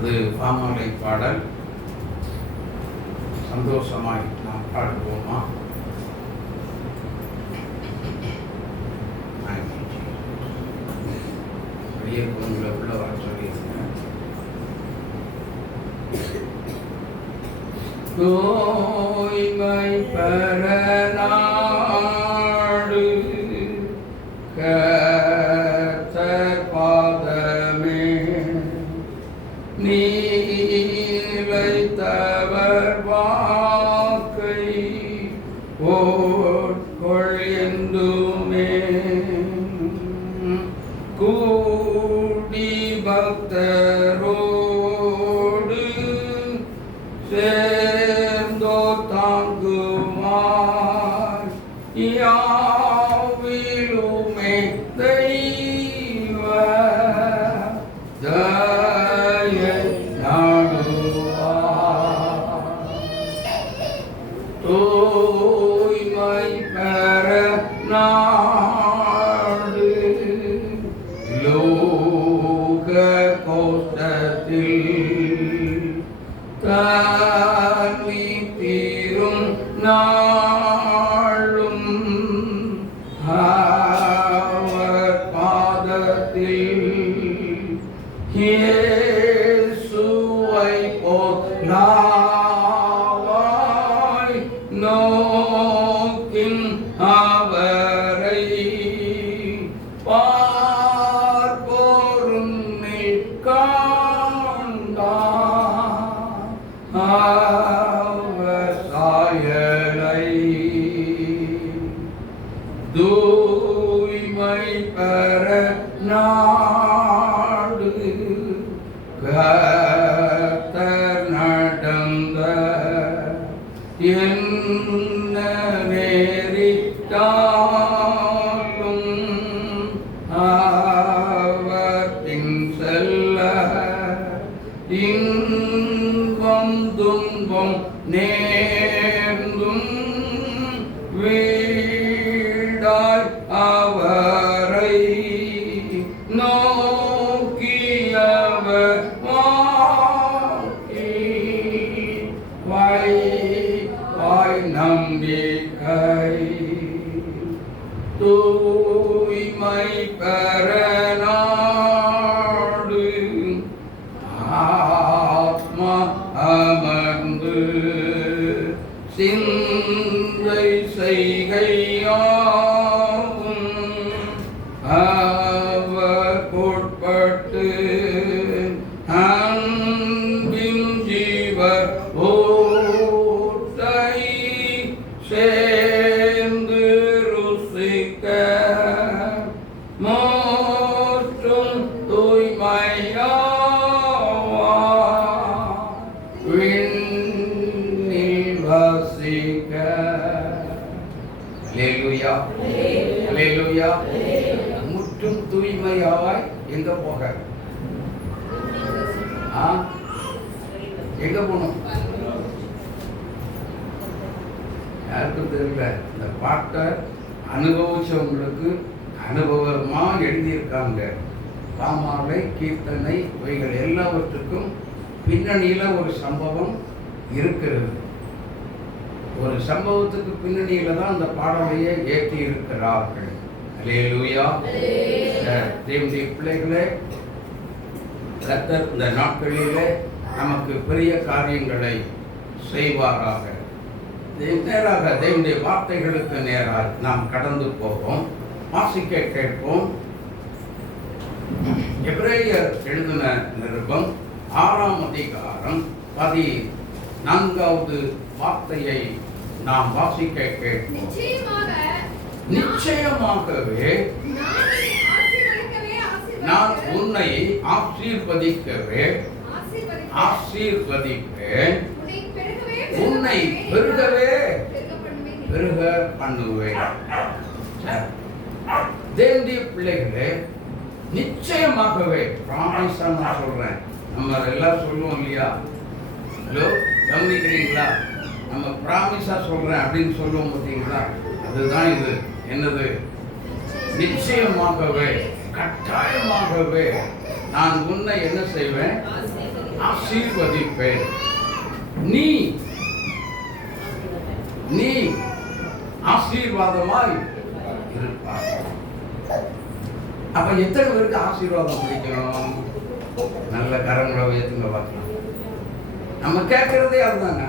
அது பாமாலை பாடல். சந்தோஷமாய் நாம் பாடுவோமா? வெளியே பொண்ணுங்களை உள்ள வர சொல்லியிருக்கேன். தூய்மை பெற நாடு கர்த்தர் பாதமே நீலைத்தவர் வாக்கை ஓட்கொள் என்றுமே கூடி பக்தரோடு சேர்ந்தோ தாங்குமார் யாவிலுமே தெய்வ தயை நாடுவார். தூய்மை பெற நாடு லோக கோஷ்டத்தில் தாழ்வி தீரும் நாளும் அவர் பாதத்தில் இயேசுவை போலாவாய் நோக்கின் அவரை பார்ப்போருன்னில் காண்பார் அவர் சாயலை. தூய்மை பெற நாடு கர்த்தர் நடந்த என்ன நேரிட்டாலும் அவர் பின் செல்ல இன்பம் துன்பம் நேர்ந்தும் வீடாய் அவரை நோக்கியவர் வாய் நம்பிக்கை. தூய்மை பெற நாடு ஆத்மா அமர்ந்து சிந்தை செய்கையாகும் அவர் உட்பட்டு அன்பின் ஜீவ ஓட்டை சேர்ந்து ருசிக்க மோற்றும் தூய்மையாவார் விண்ணில் வசிக்க. அல்லேலூயா, அல்லேலூயா. முற்றும் தூய்மையாவாய் எங்க போக? எங்க போகணும்? யாருக்கும் தெரியல. இந்த பாட்டை அனுபவிச்சவங்களுக்கு அனுபவமா எழுதியிருக்காங்க. பாமாலை, கீர்த்தனை இவைகள் எல்லாவற்றுக்கும் பின்னணியில ஒரு சம்பவம் இருக்கிறது. ஒரு சம்பவத்துக்கு பின்னணியில தான் அந்த பாடலையை ஏற்றி இருக்கிறார்கள். அல்லேலூயா. தேவனுடைய பிள்ளைகளே, கர்த்தர் இந்த நாட்களிலே நமக்கு பெரிய காரியங்களை செய்வாராக. நேராக தேவனுடைய வார்த்தைகளுக்கு நேராக நாம் கடந்து போவோம். வாசிக்க கேட்போம். எபிரேயர் எழுதின நிருபம் 6ஆம் அதிகாரம் 14வது வார்த்தையை நாம் வாசிக்க கேட்போம். நிச்சயமாகவே நான் உன்னை ஆசீர்வதிக்கவே ஆசீர்வதிப்பேன், உன்னை பெருகவே பெருக பண்ணுவேன். தேவனுடைய பிள்ளைகளே, நிச்சயமாகவே ப்ராமிஸா நான் சொல்றேன். நம்ம எல்லாம் சொல்லுவோம் இல்லையா? ஹலோ, கவனிக்கிறீங்களா? நம்ம ப்ராமிஸா சொல்றேன் அப்படின்னு சொல்லுவோம் பார்த்தீங்களா? அதுதான் இது. என்னது? நிச்சயமாகவே, கட்டாயமாகவே நான் உன்னை என்ன செய்வேன்? ஆசீர்வதிப்பேன். நீ நீ ஆசீர்வாதமாய் இருப்பாய். அப்ப எத்தனை பேருக்கு ஆசீர்வாதம் பிடிக்கணும்? நல்ல கரங்களை உயர்த்துங்க பார்க்கலாம். நம்ம கேட்கறதே அதுதாங்க,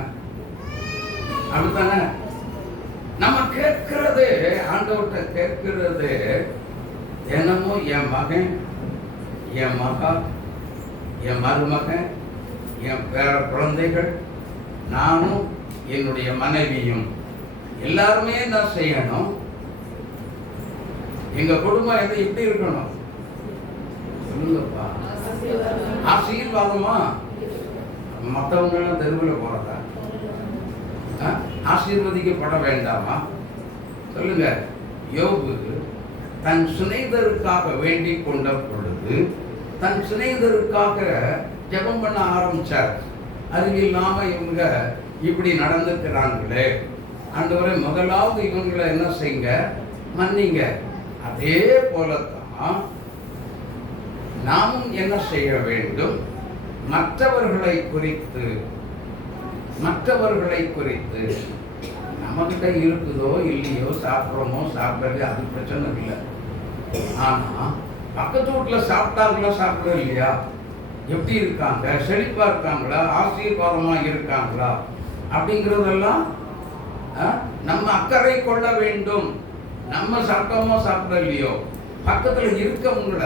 அப்படித்தானே? நம்ம கேட்கறது, ஆண்டவர்கிட்ட கேட்கறது தினமும் என் மகன், என் மகா, என் மருமகன், என் பேர குழந்தைகள், நானும் என்னுடைய மனைவியும் எல்லாருமே என்ன செய்யணும்? எங்க குடும்பம் எப்படி இருக்கணும் சொல்லுங்கப்பா? ஆசீர்வாதமா? மற்றவங்க எல்லாம் தெருவில் போறதா? ஆசீர்வதிக்கப்பட வேண்டாமா? சொல்லுங்க. யோபு தன் சிநேகிதருக்காக வேண்டிக் கொண்ட பொழுது தன் சிநேகிதருக்காக ஜெபம் பண்ண ஆரம்பிச்சார். அறிவில்லாம இவங்க இப்படி நடந்துக்கிறாங்களே, ஆண்டவரே முதலாவது இவங்களை என்ன செய்யுங்க? மன்னிங்க. அதே போலத்தான் நாமும் என்ன செய்ய வேண்டும்? மற்றவர்களை குறித்து நம்மகிட்ட இருக்குதோ இல்லையோ, சாப்பிட்றோமோ சாப்பிட்றது, அது பிரச்சனை இல்லை. ஆனா பக்கத்து வீட்டில் சாப்பிட்டாங்களா சாப்பிட இல்லையா, எப்படி இருக்காங்க, செழிப்பா இருக்காங்களா, ஆசீர்வாதமா இருக்காங்களா அப்படிங்கிறதெல்லாம் நம்ம அக்கறை கொள்ள வேண்டும். நம்ம சாப்பிட்டோமோ சாப்பிட இல்லையோ, பக்கத்துல இருக்கவங்கள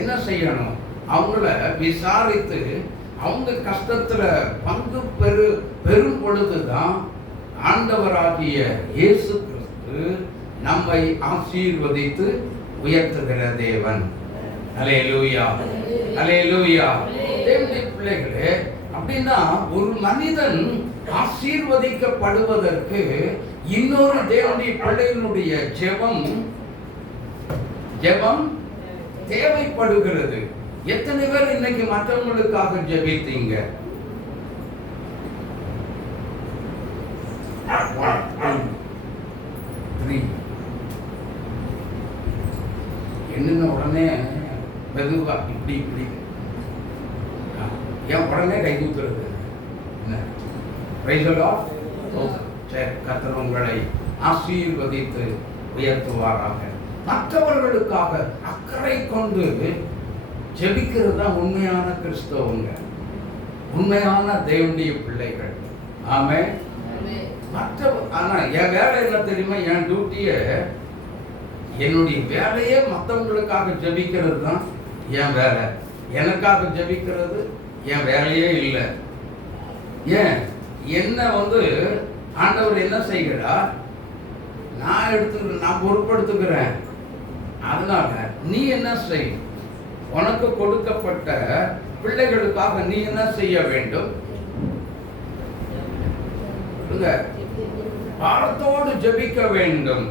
என்ன செய்யணும்? அவங்கள விசாரித்து அவங்க கஷ்டத்துல பங்கு பெறும் பொழுதுதான் ஆண்டவராகிய இயேசு கிறிஸ்து நம்மை ஆசீர்வதித்து உயர்த்துகிற தேவன். அல்லேலூயா, அல்லேலூயா. தேவனுடைய பிள்ளைகளே, அப்படின்னா ஒரு மனிதன் ஆசீர்வதிக்கப்படுவதற்கு இன்னொரு தேவனுடைய பிள்ளைகளுடைய ஜெபம் தேவைப்படுகிறது. எத்தனை பேர் இன்னைக்கு மற்றவங்களுக்காக ஜெபித்தீங்க? என்னென்ன உடனே மெதுவா இப்படி ஏன் உடனே கை தூக்குறது? கர்த்தர் உங்களை ஆசீர்வதித்து உயர்த்துவாராக. மற்றவர்களுக்காக அக்கறை கொண்டு ஜெபிக்கிறது தான் உண்மையான கிறிஸ்தவங்க, உண்மையான தேவனுடைய பிள்ளைகள். ஆமென். ஆனா என் வேலை என்ன தெரியுமா? என் டியூட்டியை, என்னுடைய வேலையே மற்றவங்களுக்காக ஜெபிக்கிறது தான் என் வேலை. எனக்காக ஜெபிக்கிறது என் வேலையே இல்லை. ஏன்? என்ன ஆண்டவர் என்ன செய்கிறார்? நான் பொறுப்படுத்துகிறேன். அதனால நீ என்ன செய்? உனக்கு கொடுக்கப்பட்ட பிள்ளைகளுக்காக நீ என்ன செய்ய வேண்டும்? பாரத்தோடு ஜெபிக்க வேண்டும்.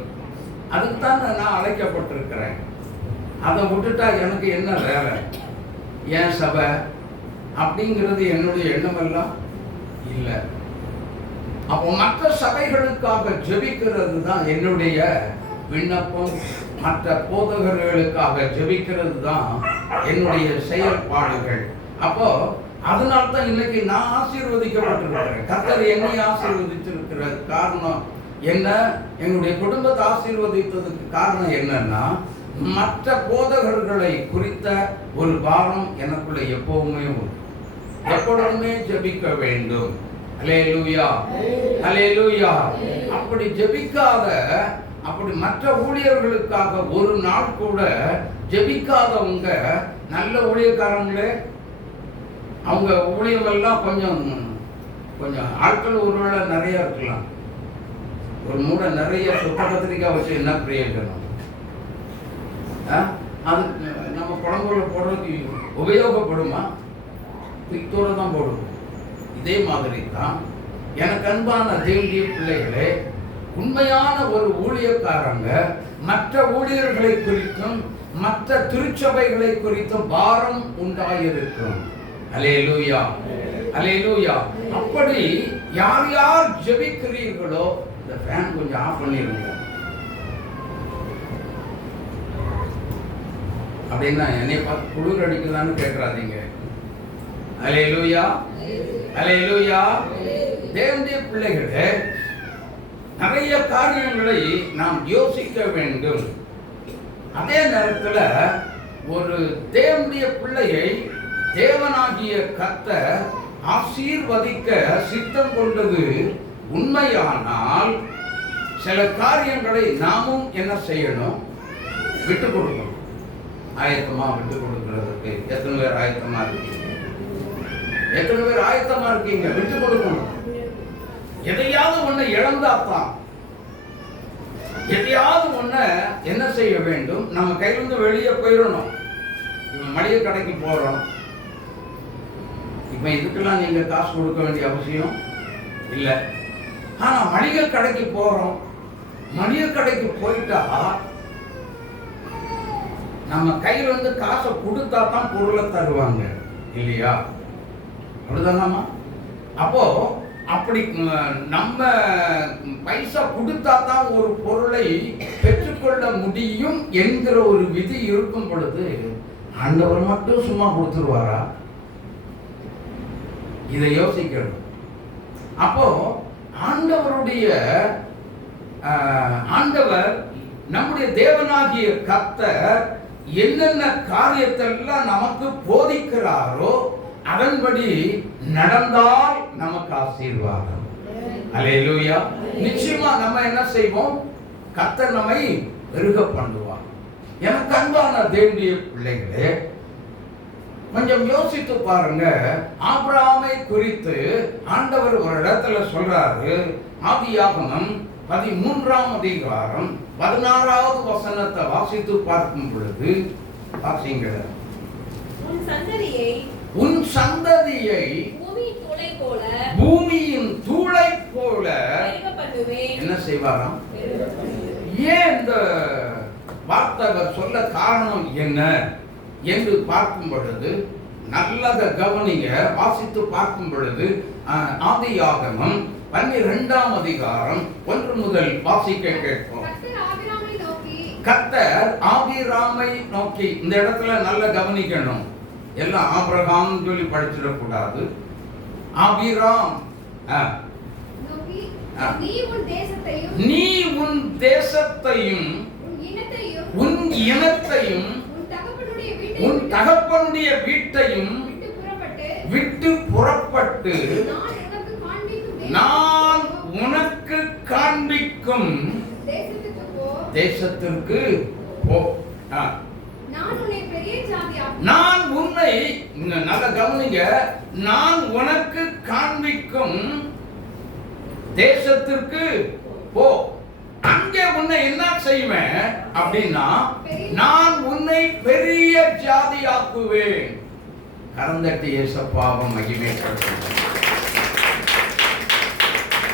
அதுக்குத்தான் நான் அழைக்கப்பட்டிருக்கிறேன். அதை விட்டுட்டா எனக்கு என்ன வேலை? ஏன் சபை அப்படிங்கிறது என்னுடைய எண்ணமெல்லாம் இல்லை. அப்போ மற்ற சபைகளுக்காக ஜெபிக்கிறது தான் என்னுடைய விண்ணப்பம். மற்ற போதகர்களுக்காக ஜெபிக்கிறது தான் என்னுடைய செயல்பாடுகள். அப்போ அதனால தான் இன்னைக்கு நான் ஆசீர்வதிக்கப்பட்டிருக்கிறேன். கர்த்தர் என்னை ஆசீர்வதிச்சிருக்கிற காரணம் என்ன? என்னுடைய குடும்பத்தை ஆசீர்வதித்ததுக்கு காரணம் என்னன்னா, மற்ற போதகர்களை குறித்த ஒரு பாரம் எனக்குள்ள எப்பவுமே உண்டு. எப்பொழுதுமே ஜெபிக்க வேண்டும். அல்லேலூயா, அல்லேலூயா. அப்படி ஜெபிக்காத, அப்படி மற்ற ஊழியர்களுக்காக ஒரு நாள் கூட ஜெபிக்காதவங்க நல்ல ஊழியக்காரங்களே. அவங்க ஊழியமெல்லாம் கொஞ்சம் ஆட்கள் ஒருவேளை நிறைய இருக்கலாம். ஒரு மூட நிறைய சுத்த கத்திரிக்காய் வச்சு என்ன பிரயோஜனம்? அது நம்ம குழம்புல போடுறதுக்கு உபயோகப்படுமா? பித்தோட தான் போடுவோம். இதே மாதிரி தான் எனக்கு அன்பான தேவனுடைய பிள்ளைகளே, உண்மையான ஒரு ஊழியக்காரங்க மற்ற ஊழியர்களை குறித்தும் மற்ற திருச்சபைகளை குறித்தும் பாரம் உண்டாயிருக்கும். அல்லேலூயா, அல்லேலூயா. அப்படி யார் யார் ஜெபிக்கிறீர்களோ, இந்த ஃபேன் கொஞ்சம் ஆஃப் பண்ணிருங்க. அப்படின்னா என்னை பார்த்து குளிர் அடிக்கலான்னு கேட்கறாதீங்க. அல்லேலூயா, அல்லேலூயா. தேவனுடைய பிள்ளைகளே, நிறைய காரியங்களை நாம் யோசிக்க வேண்டும். அதே நேரத்தில் ஒரு தேவனுடைய பிள்ளையை தேவனாகிய கர்த்தர் ஆசீர்வதிக்க சித்தம் கொண்டது உண்மையானால் சில காரியங்களை நாமும் என்ன செய்யணும்? விட்டு கொடுக்கணும். ஆயத்தமா விட்டு கொடுக்கிறதுக்கு எத்தனை பேர் ஆயத்தமா இருக்கீங்க? எத்தனை பேர் ஆயத்தமா இருக்கீங்க? விட்டு கொடுக்கணும். எதையாவது ஒண்ணு இழந்தாத்தான், எதையாவது ஒண்ணு என்ன செய்ய வேண்டும்? நம்ம கையிலிருந்து வெளியே போயிடணும். மளிகை கடைக்கு போறோம், இப்ப இதுக்கெல்லாம் நீங்க காசு கொடுக்க வேண்டிய அவசியம் இல்லை. ஆனா மளிகை கடைக்கு போறோம், மளிகை கடைக்கு போயிட்டா நம்ம கையில் வந்து காசை கொடுத்தா தான் பொருளை தருவாங்க இல்லையா? அப்படிதானாமா? அப்போ அப்படி நம்ம பைசா கொடுத்தா தான் ஒரு பொருளை பெற்றுக்கொள்ள முடியும் என்கிற ஒரு விதி இருக்கும் பொழுது ஆண்டவர் மட்டும் சும்மா கொடுத்துருவாரா? இதை யோசிக்கணும். அப்போ ஆண்டவர் நம்முடைய தேவனாகிய கர்த்தர் என்னென்ன காரியத்தெல்லாம் நமக்கு போதிக்கிறாரோ அதன்படி நடந்தால் நமக்கு ஆசீர்வாதம். அல்லேலூயா. நிச்சயமா நம்ம என்ன செய்வோம்? கர்த்தர் நம்மை பெருக பண்ணுவார். எனக்கு அன்பான தேவனுடைய பிள்ளைகளே, கொஞ்சம் யோசித்து பாருங்க. ஆபிரகாமை குறித்து ஆண்டவர் ஒரு இடத்துல சொல்றாரு. ஆதியாகமம் 13ஆம் அதிகாரம் 16வது வசனத்தை வாசித்து பார்க்கும் பொழுது வாசிங்க. உன் சந்ததியை பூமியின் தூளை போல என்ன செய்வாராம்? ஏன் இந்த வார்த்தை சொல்ல காரணம் என்ன என்று பார்க்கும் பொழுது நல்லத கவனிங்க. வாசித்து பார்க்கும் பொழுது ஆதியாகமம் 12ஆம் அதிகாரம் 1 முதல் வாசிக்க கேட்போம். கர்த்தர் ஆபிராமை நோக்கி, இந்த இடத்துல நல்ல கவனிக்கணும். எல்லாம் ஆபிரகாம் சொல்லி படிச்சிடக்கூடாது. ஆபிராம், நீ உன் தேசத்தையும் உன் இனத்தையும் உன் தகப்பனுடைய வீட்டையும் விட்டு புறப்பட்டு நான் உனக்கு காண்பிக்கும் தேசத்திற்கு போ. நான் உன்னை, நல்ல கவனிங்க, நான் உனக்கு காண்பிக்கும் தேசத்திற்கு போ. அங்கே உன்னை என்ன செய்வேன் அப்படின்னா, நான் உன்னை பெரிய ஜாதியாக்குவேன். கரந்தட்டி இயேசுப்பாவை மகிமைப்படுத்துவேன்.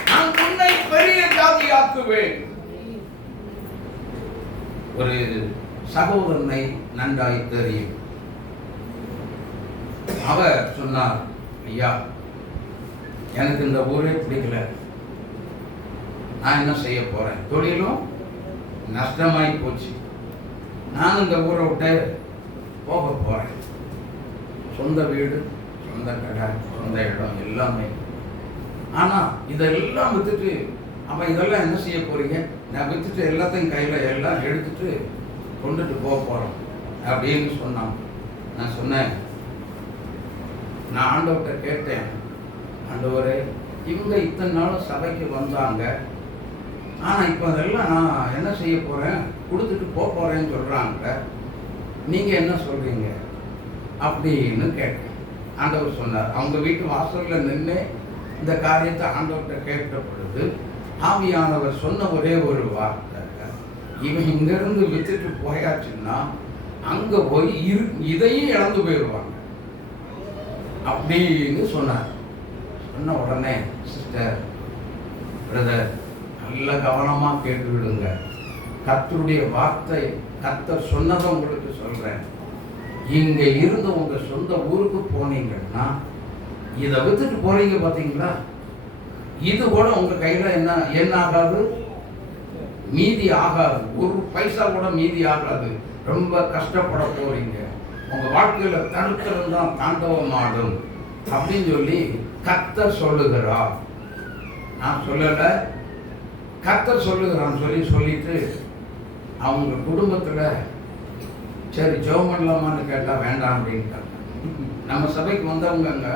நான் உன்னை பெரிய ஜாதியாக்குவேன். ஒரு சகோதரனை நன்றாய் தெரியும். அவர் சொன்னார், ஐயா எனக்கு இந்த ஊரே பிடிக்கல, நான் என்ன செய்ய போறேன்? தொழிலும் நஷ்டமாயி போச்சு, நான் இந்த ஊரை விட்டு போக போறேன். சொந்த வீடு, சொந்த கடை, சொந்த இடம் எல்லாமே. ஆனா இதெல்லாம் வித்துட்டு, அப்ப இதெல்லாம் என்ன செய்ய போறீங்க? நான் வித்துட்டு எல்லாத்தையும் கையில எல்லாம் எடுத்துட்டு கொண்டுட்டு போக போறோம் அப்படின்னு சொன்னான். நான் சொன்னேன், நான் ஆண்டவர்கிட்ட கேட்டேன், ஆண்டவரே இவங்க இத்தனை நாளும் சபைக்கு வந்தாங்க, ஆனா இப்ப அதெல்லாம் நான் என்ன செய்ய போறேன்? கொடுத்துட்டு போக போறேன்னு சொல்றாங்க, நீங்க என்ன சொல்றீங்க அப்படின்னு கேட்டேன். ஆண்டவர் சொன்னார், அவங்க வீட்டு வாசல்ல நின்று இந்த காரியத்தை ஆண்டவர்கிட்ட கேட்ட பொழுது ஆவியானவர் சொன்ன ஒரே ஒரு வார்த்தை, இவன் இங்கிருந்து வித்துட்டு போயாச்சுன்னா அங்க போய் இதையும் இழந்து போயிடுவாங்க அப்படின்னு சொன்னார். சொன்ன உடனே, சிஸ்டர், பிரதர், நல்ல கவனமா கேட்டு விடுங்க. கர்த்தருடைய வார்த்தை, கர்த்தர் சொன்னதை உங்களுக்கு சொல்றேன். இங்க இருந்து உங்க சொந்த ஊருக்கு போனீங்கன்னா இதை வித்துட்டு போறீங்க பாத்தீங்களா, இது கூட உங்க கையில என்ன ஆகாது? மீதி ஆகாது. ஒரு பைசா கூட மீதி ஆகாது. ரொம்ப கஷ்டப்பட போறீங்க. உங்க வாழ்க்கையில தடுத்தல் தான் தாண்டவம் ஆடும். அப்படின்னு சொல்லி கர்த்தர் சொல்லுகிறார். நான் சொல்லலை, கர்த்தர் சொல்லுகிறான்னு சொல்லிட்டு அவங்க குடும்பத்தில் சரி ஜெபம் பண்ணலாமான்னு கேட்டால் வேண்டாம் அப்படின்ட்டாங்க. நம்ம சபைக்கு வந்தவங்க அங்கே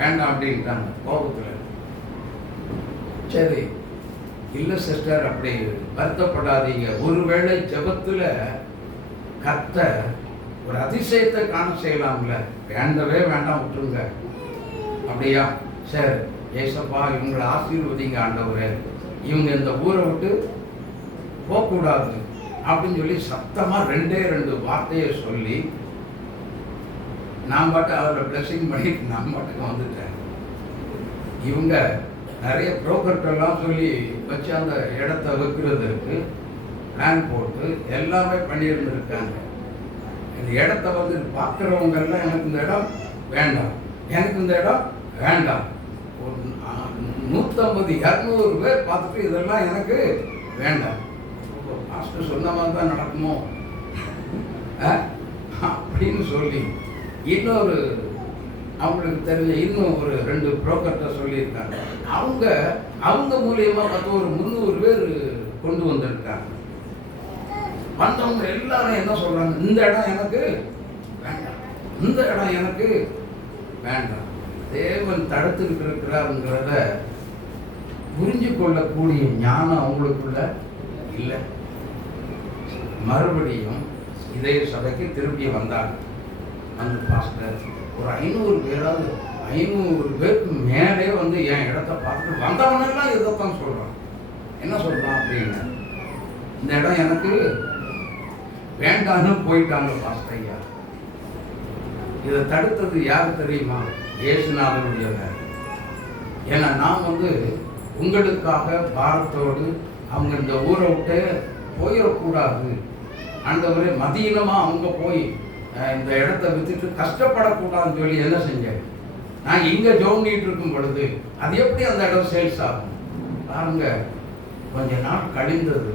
வேண்டாம் அப்படின்ட்டாங்க கோபத்தில். சரி இல்லை சிஸ்டர், அப்படி வருத்தப்படாதீங்க, ஒருவேளை ஜெபத்தில் கர்த்தர் ஒரு அதிசயத்தை காண செய்யலாம்ல, வேண்டவே வேண்டாம் விட்டுருங்க. அப்படியா? சரி ஏசப்பா இவங்களை ஆசீர்வதிங்க ஆண்டவரே, இவங்க இந்த ஊரை விட்டு போகக்கூடாது அப்படின்னு சொல்லி சத்தமாக 2 வார்த்தையை சொல்லி நான் பாட்டு அதில் பிளஸிங் பண்ணிட்டு நான் பாட்டுக்கு வந்துட்டேன். இவங்க நிறைய புரோக்கர்ட்டெல்லாம் சொல்லி வச்சு அந்த இடத்த வைக்கிறதுக்கு பிளான் போட்டு எல்லாமே பண்ணியிருந்துருக்காங்க. இந்த இடத்த வந்து பார்க்குறவங்கெல்லாம் எனக்கு இந்த இடம் வேண்டாம், எனக்கு இந்த இடம் வேண்டாம். ஒரு 150-200 பேர் பார்த்துட்டு இதெல்லாம் எனக்கு வேண்டாம். மாஸ்டர் சொன்ன மாதிரி தான் நடக்குமோ அப்படின்னு சொல்லி இன்னொரு அவங்களுக்கு தெரிஞ்ச இன்னும் ஒரு 2 புரோக்கர்கிட்ட சொல்லியிருக்காங்க. அவங்க மூலியமாக பார்த்து ஒரு 300 பேர் கொண்டு வந்திருக்காங்க. வந்தவங்க எல்லாரும் என்ன சொல்றாங்க, இந்த இடம் எனக்கு வேண்டாம், இந்த இடம் எனக்கு வேண்டாம். தேவன் தடுத்துக்கிட்டு இருக்கிறாருங்கிறத புரிஞ்சு கொள்ளக்கூடிய ஞானம் அவங்களுக்குள்ள இல்லை. மறுபடியும் இதே சபைக்கு திரும்பி வந்தாங்க. அந்த பாஸ்டர் ஒரு 500 பேராவது 500 பேருக்கு மேலே வந்து என் இடத்த பார்த்துட்டு வந்தவனெல்லாம் இதைத்தான் சொல்கிறான். என்ன சொல்கிறான் அப்படின்னு, இந்த இடம் எனக்கு வேண்டான்னு போயிட்டாங்க பாஸ்டர் ஐயா. இதை தடுத்தது யார் தெரியுமா? இயேசுநாதனுடைய வேலை. ஏன்னா நான் வந்து உங்களுக்காக பாரத்தோடு அவங்க இந்த ஊரை விட்டு போயிடக்கூடாது ஆண்டவரே, மதியினமாக அவங்க போய் இந்த இடத்த வித்துட்டு கஷ்டப்படக்கூடாதுன்னு சொல்லி என்ன செஞ்சேன், நான் இங்கே ஜோனிட்டு இருக்கும் பொழுது அது எப்படி அந்த இடம் சேல்ஸ் ஆகும் பாருங்க. கொஞ்ச நாள் கழிந்தது,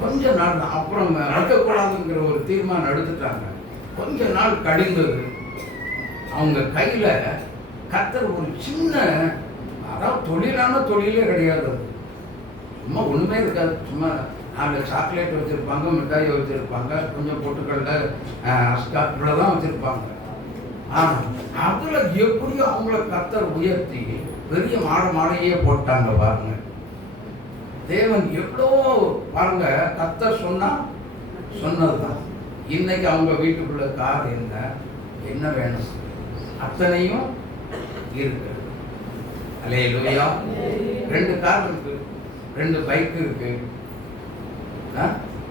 கொஞ்ச நாள் அப்புறம் நடக்கக்கூடாதுங்கிற ஒரு தீர்மானம் எடுத்துட்டாங்க. கொஞ்ச நாள் கழிந்தது, அவங்க கையில் கர்த்தர் ஒரு சின்ன, அதாவது தொழிலான தொழிலே கிடையாது, சும்மா ஒன்றுமே இருக்காது. சும்மா 4 சாக்லேட் வச்சுருப்பாங்க, மிட்டாய் வச்சுருப்பாங்க, கொஞ்சம் பொட்டுக்கடலை அஸ்காப்பில் தான் வச்சுருப்பாங்க. ஆனால் அதில் எப்படியோ அவங்கள கர்த்தர் உயர்த்தி பெரிய மாடையே போட்டாங்க பாருங்க. தேவன் எவ்வளோ பாருங்க, கர்த்தர் சொன்னது தான். இன்னைக்கு அவங்க வீட்டுக்குள்ள கார் என்ன வேணும் அத்தனையும் இருக்கு. அல்லேலூயா. 2 கார் இருக்கு, 2 பைக் இருக்கு,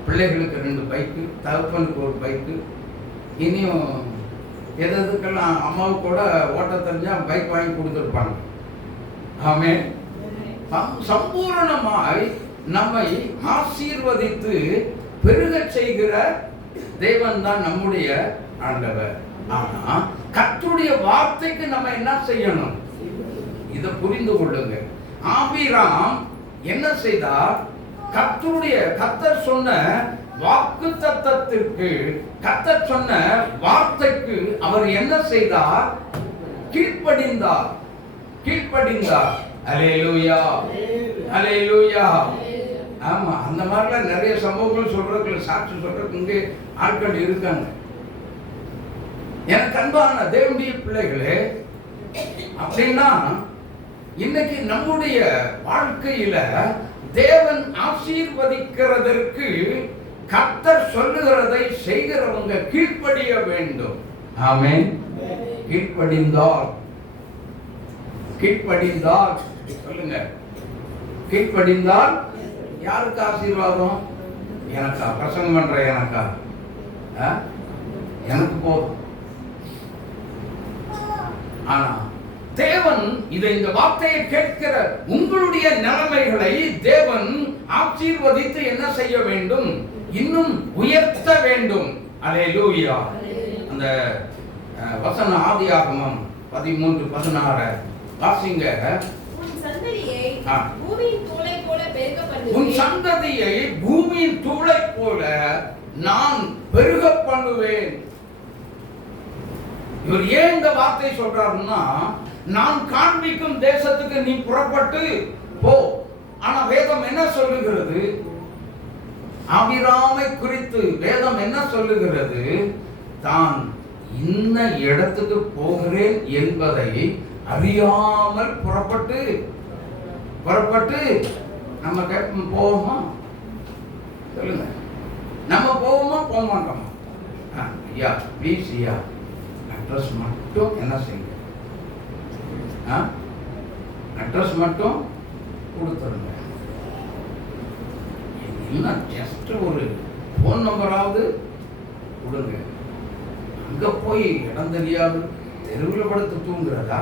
பிள்ளைகளுக்கு 2 பைக்கு, தகப்பனுக்கு ஒரு பைக்கு. இனியும் எதுக்கெல்லாம் அம்மாவுக்கு கூட ஓட்ட தெரிஞ்சா பைக் வாங்கி கொடுத்துருப்பாங்க. ஆமே. சம்பூரணமாய் நம்மை ஆசீர்வதித்து பெருக செய்கிற தேவன் தான் நம்முடைய ஆண்டவர். ஆனா கர்த்தருடைய வார்த்தைக்கு நம்ம என்ன செய்யணும், இதை புரிந்து கொள்ளுங்க. ஆபிராம் என்ன செய்தார்? கர்த்தர் சொன்ன வாக்குத்தத்தத்திற்கு, கர்த்தர் சொன்ன வார்த்தைக்கு அவர் என்ன செய்தார்? கீழ்ப்படிந்தார். அல்லேலூயா, அல்லேலூயா. ஆமா, அந்த மாதிரிலாம் நிறைய சம்பவங்கள் சொல்றதுக்கு, சாட்சி சொல்றதுக்கு இங்கே ஆட்கள் இருக்காங்க. எனக்கு அன்பான தேவனுடைய பிள்ளைகளே, அப்படின்னா இன்னைக்கு நம்முடைய வாழ்க்கையில தேவன் ஆசீர்வதிக்கிறதற்கு கர்த்தர் சொல்லுகிறதை செய்கிறவங்க கீழ்ப்படிய வேண்டும். ஆமென். கீழ்ப்படிந்தால் சொல்லுங்க, கீழ்ப்படிந்தால் யாருக்கு ஆசீர்வாதம்? எனக்கா? பிரசங்கம் பண்ற எனக்கா? எனக்கு போதும். ஆனா தேவன் இந்த வார்த்தையை கேட்கிற உங்களுடைய நிலைமைகளை தேவன் ஆசீர்வதித்து என்ன செய்ய வேண்டும்? இன்னும் உயர்த்த வேண்டும். அல்லேலூயா. அந்த வசன ஆதியாகமம் 13:16 வாசிங்க. உன் சந்ததியை பூமியின் தூளை போல நான் பெருக பண்ணுவேன். இவர் ஏன் இந்த வார்த்தை சொல்றாருன்னா, நான் காண்பிக்கும் தேசத்துக்கு நீ புறப்பட்டு போ. ஆனா வேதம் என்ன சொல்லுகிறது? ஆபிராமை குறித்து வேதம் என்ன சொல்லுகிறது? தான் இன்ன இடத்துக்கு போகிறேன் என்பதை அறியாமல் புறப்பட்டு நம்ம போவோமா? சொல்லுங்க, நம்ம போவோமா போக மாட்டோமா? ஐயா ப்ளீஸ் ஐயா, அட்ரஸ் மட்டும் என்ன செய்யுங்க, அட்ரஸ் மட்டும் கொடுத்துருங்க. இல்லை ஜஸ்ட் ஒரு ஃபோன் நம்பராவது கொடுங்க. அங்கே போய் இடம் தெரியாது தெருவில் படுத்து தூங்குறதா?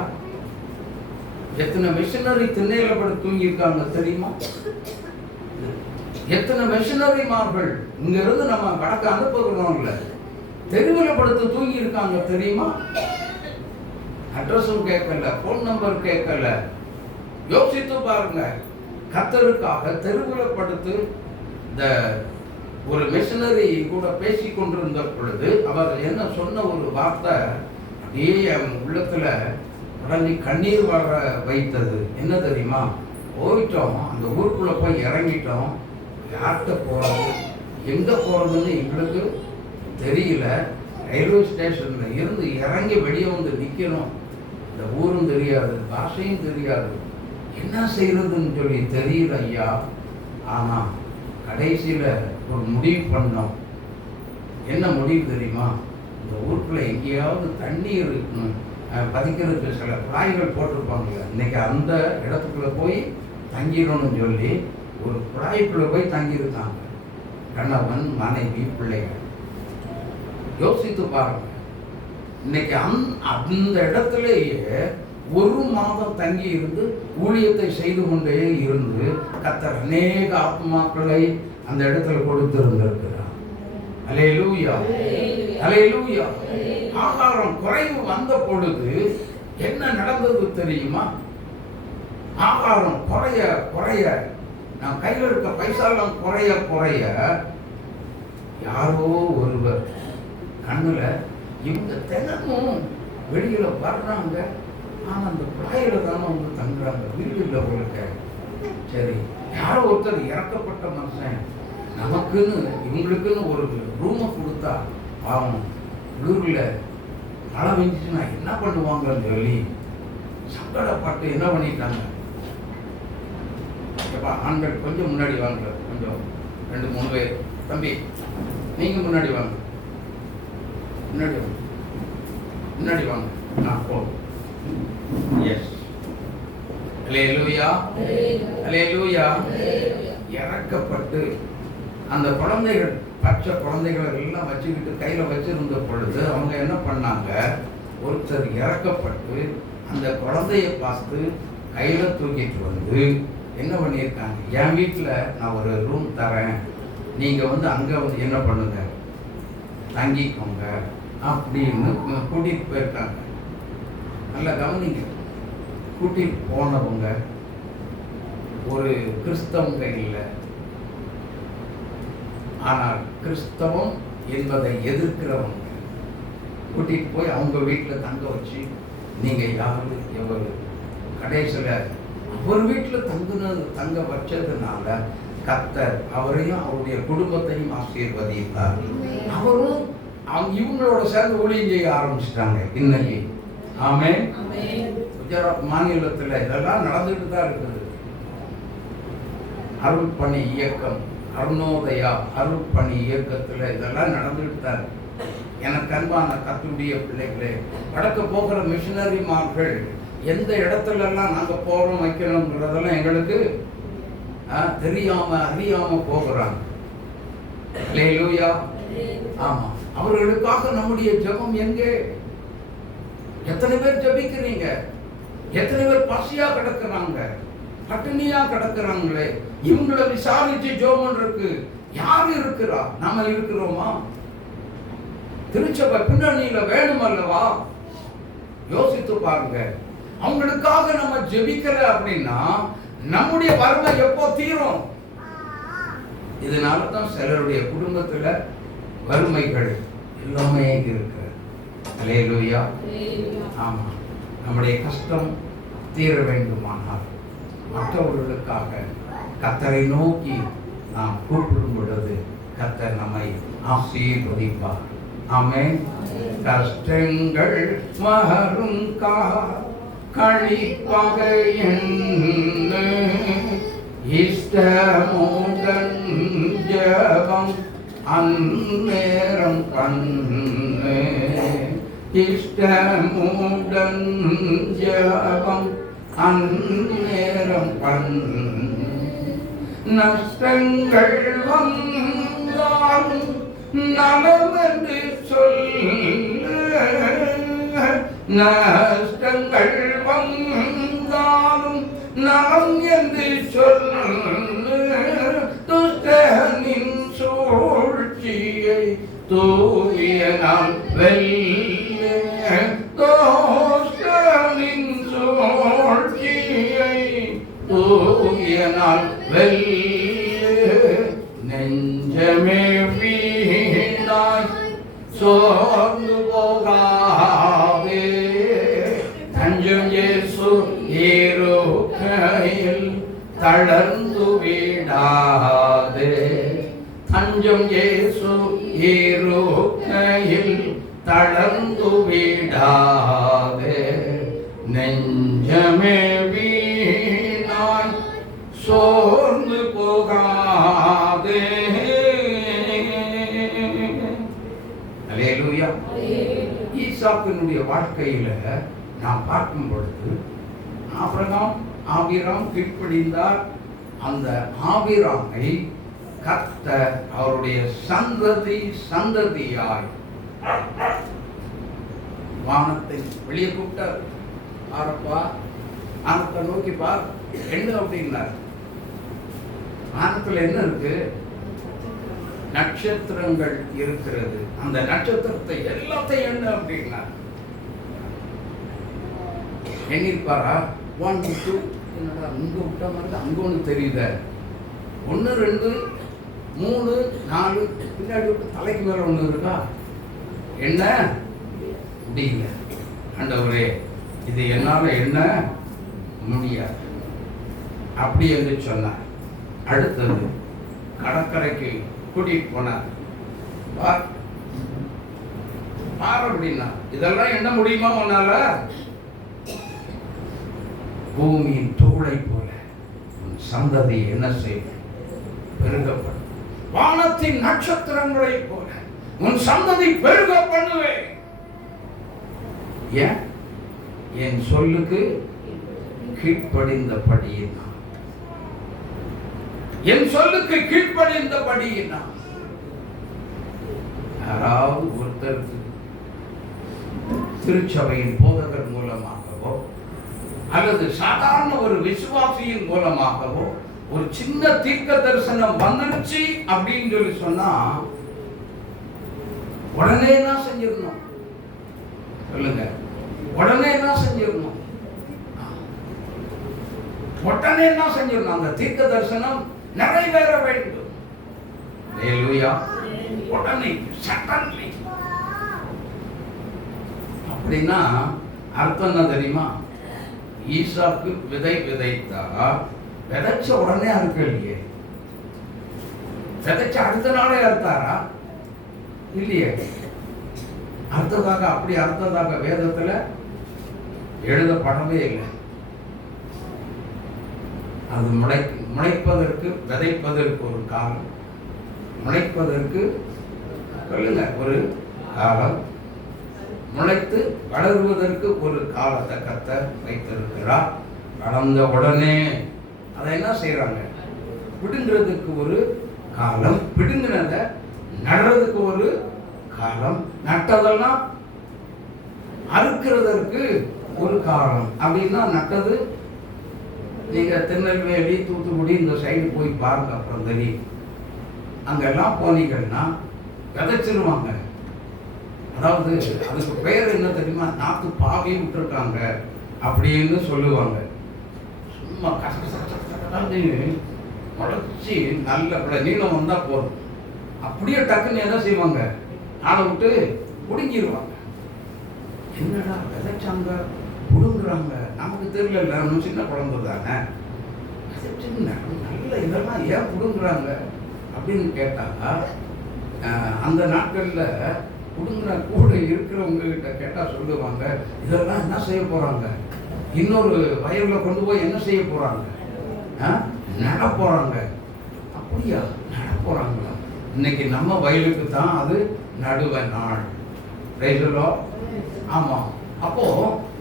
எத்தனை மிஷனரி திண்ணையில் படுத்து தூங்கியிருக்காங்க தெரியுமா? எத்தனை மிஷனரிமார்கள் இங்க இருந்து நம்ம வடக்கு அனுப்புகிறோம்ல, தெருவில் படுத்து தூங்கி இருக்காங்க தெரியுமா? அட்ரஸும் கேட்கல, போன் நம்பர் கேட்கல. யோசித்து பாருங்க. கர்த்தருக்காக தெருவில் படுத்து இந்த ஒரு மிஷனரி கூட பேசி கொண்டிருந்த பொழுது அவர் என்ன சொன்ன ஒரு வார்த்தை அப்படியே என் உள்ளத்துல உடனே கண்ணீர் வர வைத்தது. என்ன தெரியுமா? போயிட்டோம், அந்த ஊருக்குள்ள போய் இறங்கிட்டோம், யார்கிட்ட போறது எங்க போறதுன்னு எங்களுக்கு தெரியல. ரயில்வே ஸ்டேஷன்ல இருந்து இறங்கி வெளியே வந்து நிற்கணும். இந்த ஊரும் தெரியாது, பாஷையும் தெரியாது, என்ன செய்யறதுன்னு சொல்லி தெரியல ஐயா. ஆனா கடைசியில ஒரு முடிவு பண்ணோம். என்ன முடிவு தெரியுமா? இந்த ஊருக்குள்ள எங்கேயாவது தண்ணீர் பதிக்கிறதுக்கு சில குழாய்கள் போட்டிருப்பாங்க. இன்னைக்கு அந்த இடத்துக்குள்ள போய் தங்கிடணும்னு சொல்லி ஒரு குழாய்க்குள்ள போய் தங்கியிருக்காங்க. கணவன், மனைவி, பிள்ளைகள். யோசித்து பாருங்க. இன்னைக்கு அந்த இடத்துலேயே ஒரு மாதம் தங்கி இருந்து ஊழியத்தை செய்து கொண்டே இருந்து கர்த்தர் அநேக ஆத்மாக்களை அந்த இடத்துல கொடுத்திருந்திருக்கிறார். அல்லேலூயா, அல்லேலூயா. ஆகாரம் குறைவு வந்த பொழுது என்ன நடந்தது தெரியுமா? ஆகாரம் குறைய குறைய, நான் கையில் இருக்க பைசாலாம் குறைய குறைய, யாரோ ஒருவர் கண்ணுல இவங்க தினமும் வெளியில வர்றாங்க, ஆனா அந்த குழாயில தானே வந்து தங்குறாங்க, வீடு இல்லை உங்களுக்கு. சரி, யாரோ ஒருத்தர் இறக்கப்பட்ட மனுஷன் நமக்குன்னு இவங்களுக்குன்னு ஒரு ரூமை கொடுத்தா பாவம், ஊர்ல மழை பெஞ்சிச்சுன்னா என்ன பண்ணுவாங்கன்னு சொல்லி சங்கடப்பட்டு என்ன பண்ணிட்டாங்க. ஆண்கள் கொஞ்சம் முன்னாடி வாங்க, கொஞ்சம் 2-3 பேர். தம்பி நீங்க முன்னாடி வாங்க, முன்னாடி வாங்க, முன்னாடி வாங்க. நான் போ. எஸ், அல்லேலூயா, அல்லேலூயா. இறக்கப்பட்டு அந்த குழந்தைகள், பச்சை குழந்தைகளை எல்லாம் வச்சுக்கிட்டு கையில் வச்சிருந்த பொழுது அவங்க என்ன பண்ணாங்க, ஒருத்தர் இறக்கப்பட்டு அந்த குழந்தைய பார்த்து கையில் தூக்கிட்டு வந்து என்ன பண்ணியிருக்காங்க, என் வீட்டில் நான் ஒரு ரூம் தரேன், நீங்கள் வந்து அங்கே வந்து என்ன பண்ணுங்க தங்கிக்கோங்க அப்படின்னு கூட்டிகிட்டு போயிருக்காங்க. நல்லா கவனிங்க. கூட்டிகிட்டு போனவங்க ஒரு கிறிஸ்தவங்க இல்லை, ஆனால் கிறிஸ்தவம் என்பதை எதிர்க்கிறவங்க. கூட்டிகிட்டு போய் அவங்க வீட்டில் தங்க வச்சு நீங்கள் யாரு எவர், கடைசியில் அவர் வீட்டில் தங்க வச்சதுனால கர்த்தர் அவரையும் அவருடைய குடும்பத்தையும் ஆசீர்வதித்தார். அவரும் இவங்களோட சேர்ந்து ஊழியம் செய்ய ஆரம்பிச்சிட்டாங்க இன்னைக்கு. ஆமென். குஜராத் மாநிலத்தில் இதெல்லாம் நடந்துட்டு தான் இருக்குது. அருள்பணி இயக்கம், அருணோதயா அருள்பணி இயக்கத்தில் இதெல்லாம் நடந்துட்டு தான். எனக்கு அன்பான கர்த்தருடைய பிள்ளைகளே, வடக்கு போகிற மிஷனரிமார்கள் எந்த இடத்துலலாம் நாங்கள் போகிறோம் வைக்கிறோம்ன்றதெல்லாம் எங்களுக்கு தெரியாம அறியாம போகிறாங்க. அல்லேலூயா. ஆமா, அவர்களுக்காக நம்முடைய ஜெபம் எங்கே? எத்தனை பேர் ஜெபிக்கிறீங்க? எத்தனை பேர் பசியா கிடக்குறாங்க, பட்டினியா கிடக்குறாங்களே, இவங்களை விசாரிச்சு ஜெபம் இருக்கு. யார் இருக்கிறா? நாம இருக்கிறோமா? திருச்சபை பின்னணியில வேணும் அல்லவா? யோசித்து பாருங்க. அவங்களுக்காக நம்ம ஜெபிக்கல அப்படின்னா நம்முடைய வறுமை எப்போ தீரும்? இதனால தான் சிலருடைய குடும்பத்துல வறுமைகள் எல்லாமே இருக்கு. அல்லேலூயா. ஆமா, நம்முடைய கஷ்டம் தீர வேண்டுமானால் மற்றவர்களுக்காக கர்த்தரை நோக்கி நாம் கூப்பிடும் பொழுது கர்த்தர் நம்மை ஆசீர்வதிப்பார். ஆமென். கஷ்டங்கள் மகரும் கழிப்பாக என்ன இஷ்டமுடன் ஜெபம் அந்நேரம் பண்ணு. இஷ்டமுடன் ஜெபம் அந்நேரம் பண்ணு. நஷ்டங்கள் வந்தாலும் நலம் என்று சொல்ல. நஷ்டங்கள் வந்தாலும் நலம் என்று சொல்ல. துஷ்டனின் சூழ்ச்சியை தூய நாம் வெல்ல. துஷ்டனின் சூழ்ச்சியை தூய நாம் வெல்ல. நெஞ்சமே வீணாய் சோர்ந்து போகாதே. தஞ்சம் இயேசு இருக்கையில் தளர்ந்து விடாதே. தஞ்சம் இயேசு இருக்கையில் தளர்ந்து விடாதே. நெஞ்சமே வீணாய் சோர்ந்து போகாதே. அல்லேலூயா. ஈசாக்கினுடைய வாழ்க்கையில நாம் பார்க்கும் பொழுது ஆபிராம் கீழ்ப்படிந்தார். அந்த ஆபிராமை கர்த்தர் அவருடைய சந்ததியாய் வானத்தை வெளியே கூப்பிட்டார். பாரப்பா, வானத்தை நோக்கி பார். என்ன அப்படின்னார்? வானத்துல என்ன இருக்கு? நட்சத்திரங்கள் இருக்கிறது. அந்த நட்சத்திரத்தை எல்லாத்தையும் என்ன அப்படின்னா எண்ணிருப்பாரா? 1 2 என்னடா இங்க விட்ட மாதிரி அங்க ஒன்று தெரியுத, 1 2 3 4 பின்னாடி விட்டு தலைக்கு மேல ஒன்று இருக்கா? என்ன முடியல. ஆண்டவரே, இது என்னால என்ன முடியாது அப்படி என்று சொன்னார். அடுத்தது கடற்கரைக்கு கூட்டிட்டு போனார். பார் அப்படின்னா இதெல்லாம் என்ன முடியுமா உன்னால? பூமியின் தூளை போல உன் சந்ததி என்ன செய்யும்? பெருகப்படும். வானத்தின் நட்சத்திரங்களை போல உன் சந்ததி பெருக பண்ணுவேன். ஏன்? என் சொல்லுக்கு கீழ்ப்படிந்தபடியினா. என் சொல்லுக்கு கீழ்ப்படிந்தபடியினா. யாராவது ஒருத்தருக்கு திருச்சபையின் போதகர் மூலமாகவோ அல்லது சாதாரண ஒரு விசுவாசியின் மூலமாகவோ ஒரு சின்ன தீர்க்க தரிசனம் வந்துருச்சு அப்படின்னு சொல்லி சொன்னா உடனே என்ன செஞ்சிடணும்? சொல்லுங்க, உடனே என்ன செஞ்சிடணும்? உடனே என்ன செஞ்சிடணும்? அந்த தீர்க்க தரிசனம் நிறைவேற வேண்டும். அல்லேலூயா. உடனே, சடன்லி. அப்படின்னா அர்த்தம் என்ன தெரியுமா? ஈசாக்கு விதை விதைத்தா விதைச்ச உடனே அறுக்கலையே. விதைச்ச அடுத்த நாளே அறுத்தாரா? இல்லையே. அர்த்ததாக அப்படி அர்த்ததாக வேதத்துல எழுதப்படவே இல்லை. அது முளைப்பதற்கு விதைப்பதற்கு ஒரு காலம், முளைப்பதற்கு சொல்லுங்க ஒரு காலம், முளைத்து வளருவதற்கு ஒரு காலத்தை கர்த்தர் வைத்திருக்கிறார். வளர்ந்த உடனே அதை என்ன செய்யறாங்க? பிடுங்கிறதுக்கு ஒரு காலம், பிடுங்கினதை நடுறதுக்கு ஒரு காலம், நட்டதெல்லாம் அறுக்கிறதற்கு ஒரு காலம். அப்படின்னா நட்டது நீங்க திருநெல்வேலி, தூத்துக்குடி இந்த சைடு போய் பாருங்க, அப்புறம் தெரியும். அங்கெல்லாம் போனீங்கன்னா விதைச்சிருவாங்க. அதாவது அதுக்கு பெயர் என்ன தெரியுமா? நாத்து பாவி விட்டுருக்காங்க அப்படின்னு சொல்லுவாங்க. சும்மா கஷ்டப்பட்டு முளைச்சி நல்ல நீளம் வந்தா போதும். அப்படியே டக்குன்னு என்ன செய்வாங்க? ஆளை விட்டு பிடுங்கிடுவாங்க. என்னடா விதைச்சாங்க புடுங்குறாங்க, நமக்கு தெரியல, நம்ம சின்ன குழந்தை தானே, நல்ல இதெல்லாம் ஏன் புடுங்குறாங்க அப்படின்னு கேட்டாங்க. அந்த நாட்களில் புடுங்குற கூட இருக்கிறவங்க கிட்ட கேட்டால் சொல்லுவாங்க, இதெல்லாம் என்ன செய்ய போகிறாங்க, இன்னொரு வயலில் கொண்டு போய் என்ன செய்ய போகிறாங்க, நட போகிறாங்க. அப்படியா, நட போகிறாங்களா? இன்னைக்கு நம்ம வயலுக்கு தான் அது நடுவ நாள். ஆமாம். அப்போது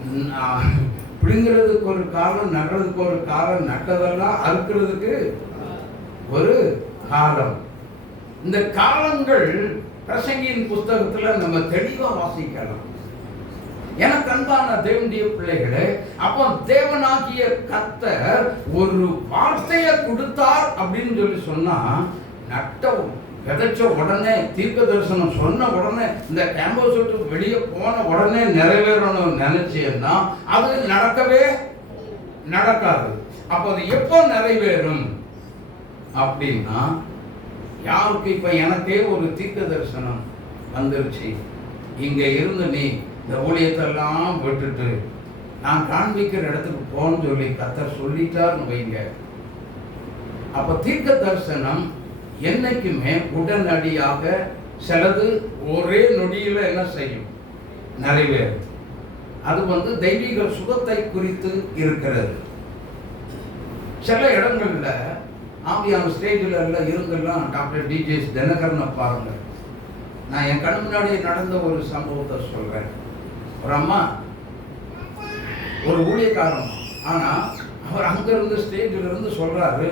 பிடுங்கிறதுக்கு ஒரு காலம், நடுறதுக்கு ஒரு காலம், நட்டதெல்லாம் அறுக்கிறதுக்கு ஒரு காலம். இந்த காலங்கள் பிரசங்கியின் புத்தகத்தில் நம்ம தெளிவாக வாசிக்கலாம். எனக்கு அன்பான தேவனுடைய பிள்ளைகளே, அப்போ தேவனாகிய கர்த்தர் ஒரு வார்த்தையை கொடுத்தார் அப்படின்னு சொல்லி சொன்னா, நட்டவும் விதைச்ச உடனே தீர்க்க தரிசனம் சொன்ன உடனே இந்த கேம்பஸ் விட்டு வெளியே போன உடனே நிறைவேறணும் நினைச்சேன்னா அது நடக்கவே நடக்காது. அப்போ அது எப்போ நிறைவேறும் அப்படின்னா, யாருக்கு இப்ப எனக்கே ஒரு தீர்க்க தரிசனம் வந்துருச்சு, இங்க இருந்து நீ இந்த ஊழியத்தெல்லாம் விட்டுட்டு நான் காண்பிக்கிற இடத்துக்கு போன்னு சொல்லி கர்த்தர் சொல்லிட்டார்னு வைங்க. அப்ப தீர்க்க தரிசனம் என்னைக்குமே உடனடியாக சிலது ஒரே நொடியில என்ன செய்யும், நிறைவேறும். அது தெய்வீக சுகத்தை குறித்து இருக்கிறது. சில இடங்கள்ல ஆம்பியான ஸ்டேஜில் எல்லாம் இருந்தெல்லாம் டாக்டர் டிஜேஸ் தினகரனை பாருங்க. நான் என் கண் முன்னாடி நடந்த ஒரு சம்பவத்தை சொல்றேன். ஒரு அம்மா, ஒரு ஊழியக்காரன், ஆனா அவர் அங்கிருந்து ஸ்டேஜில் இருந்து சொல்றாரு,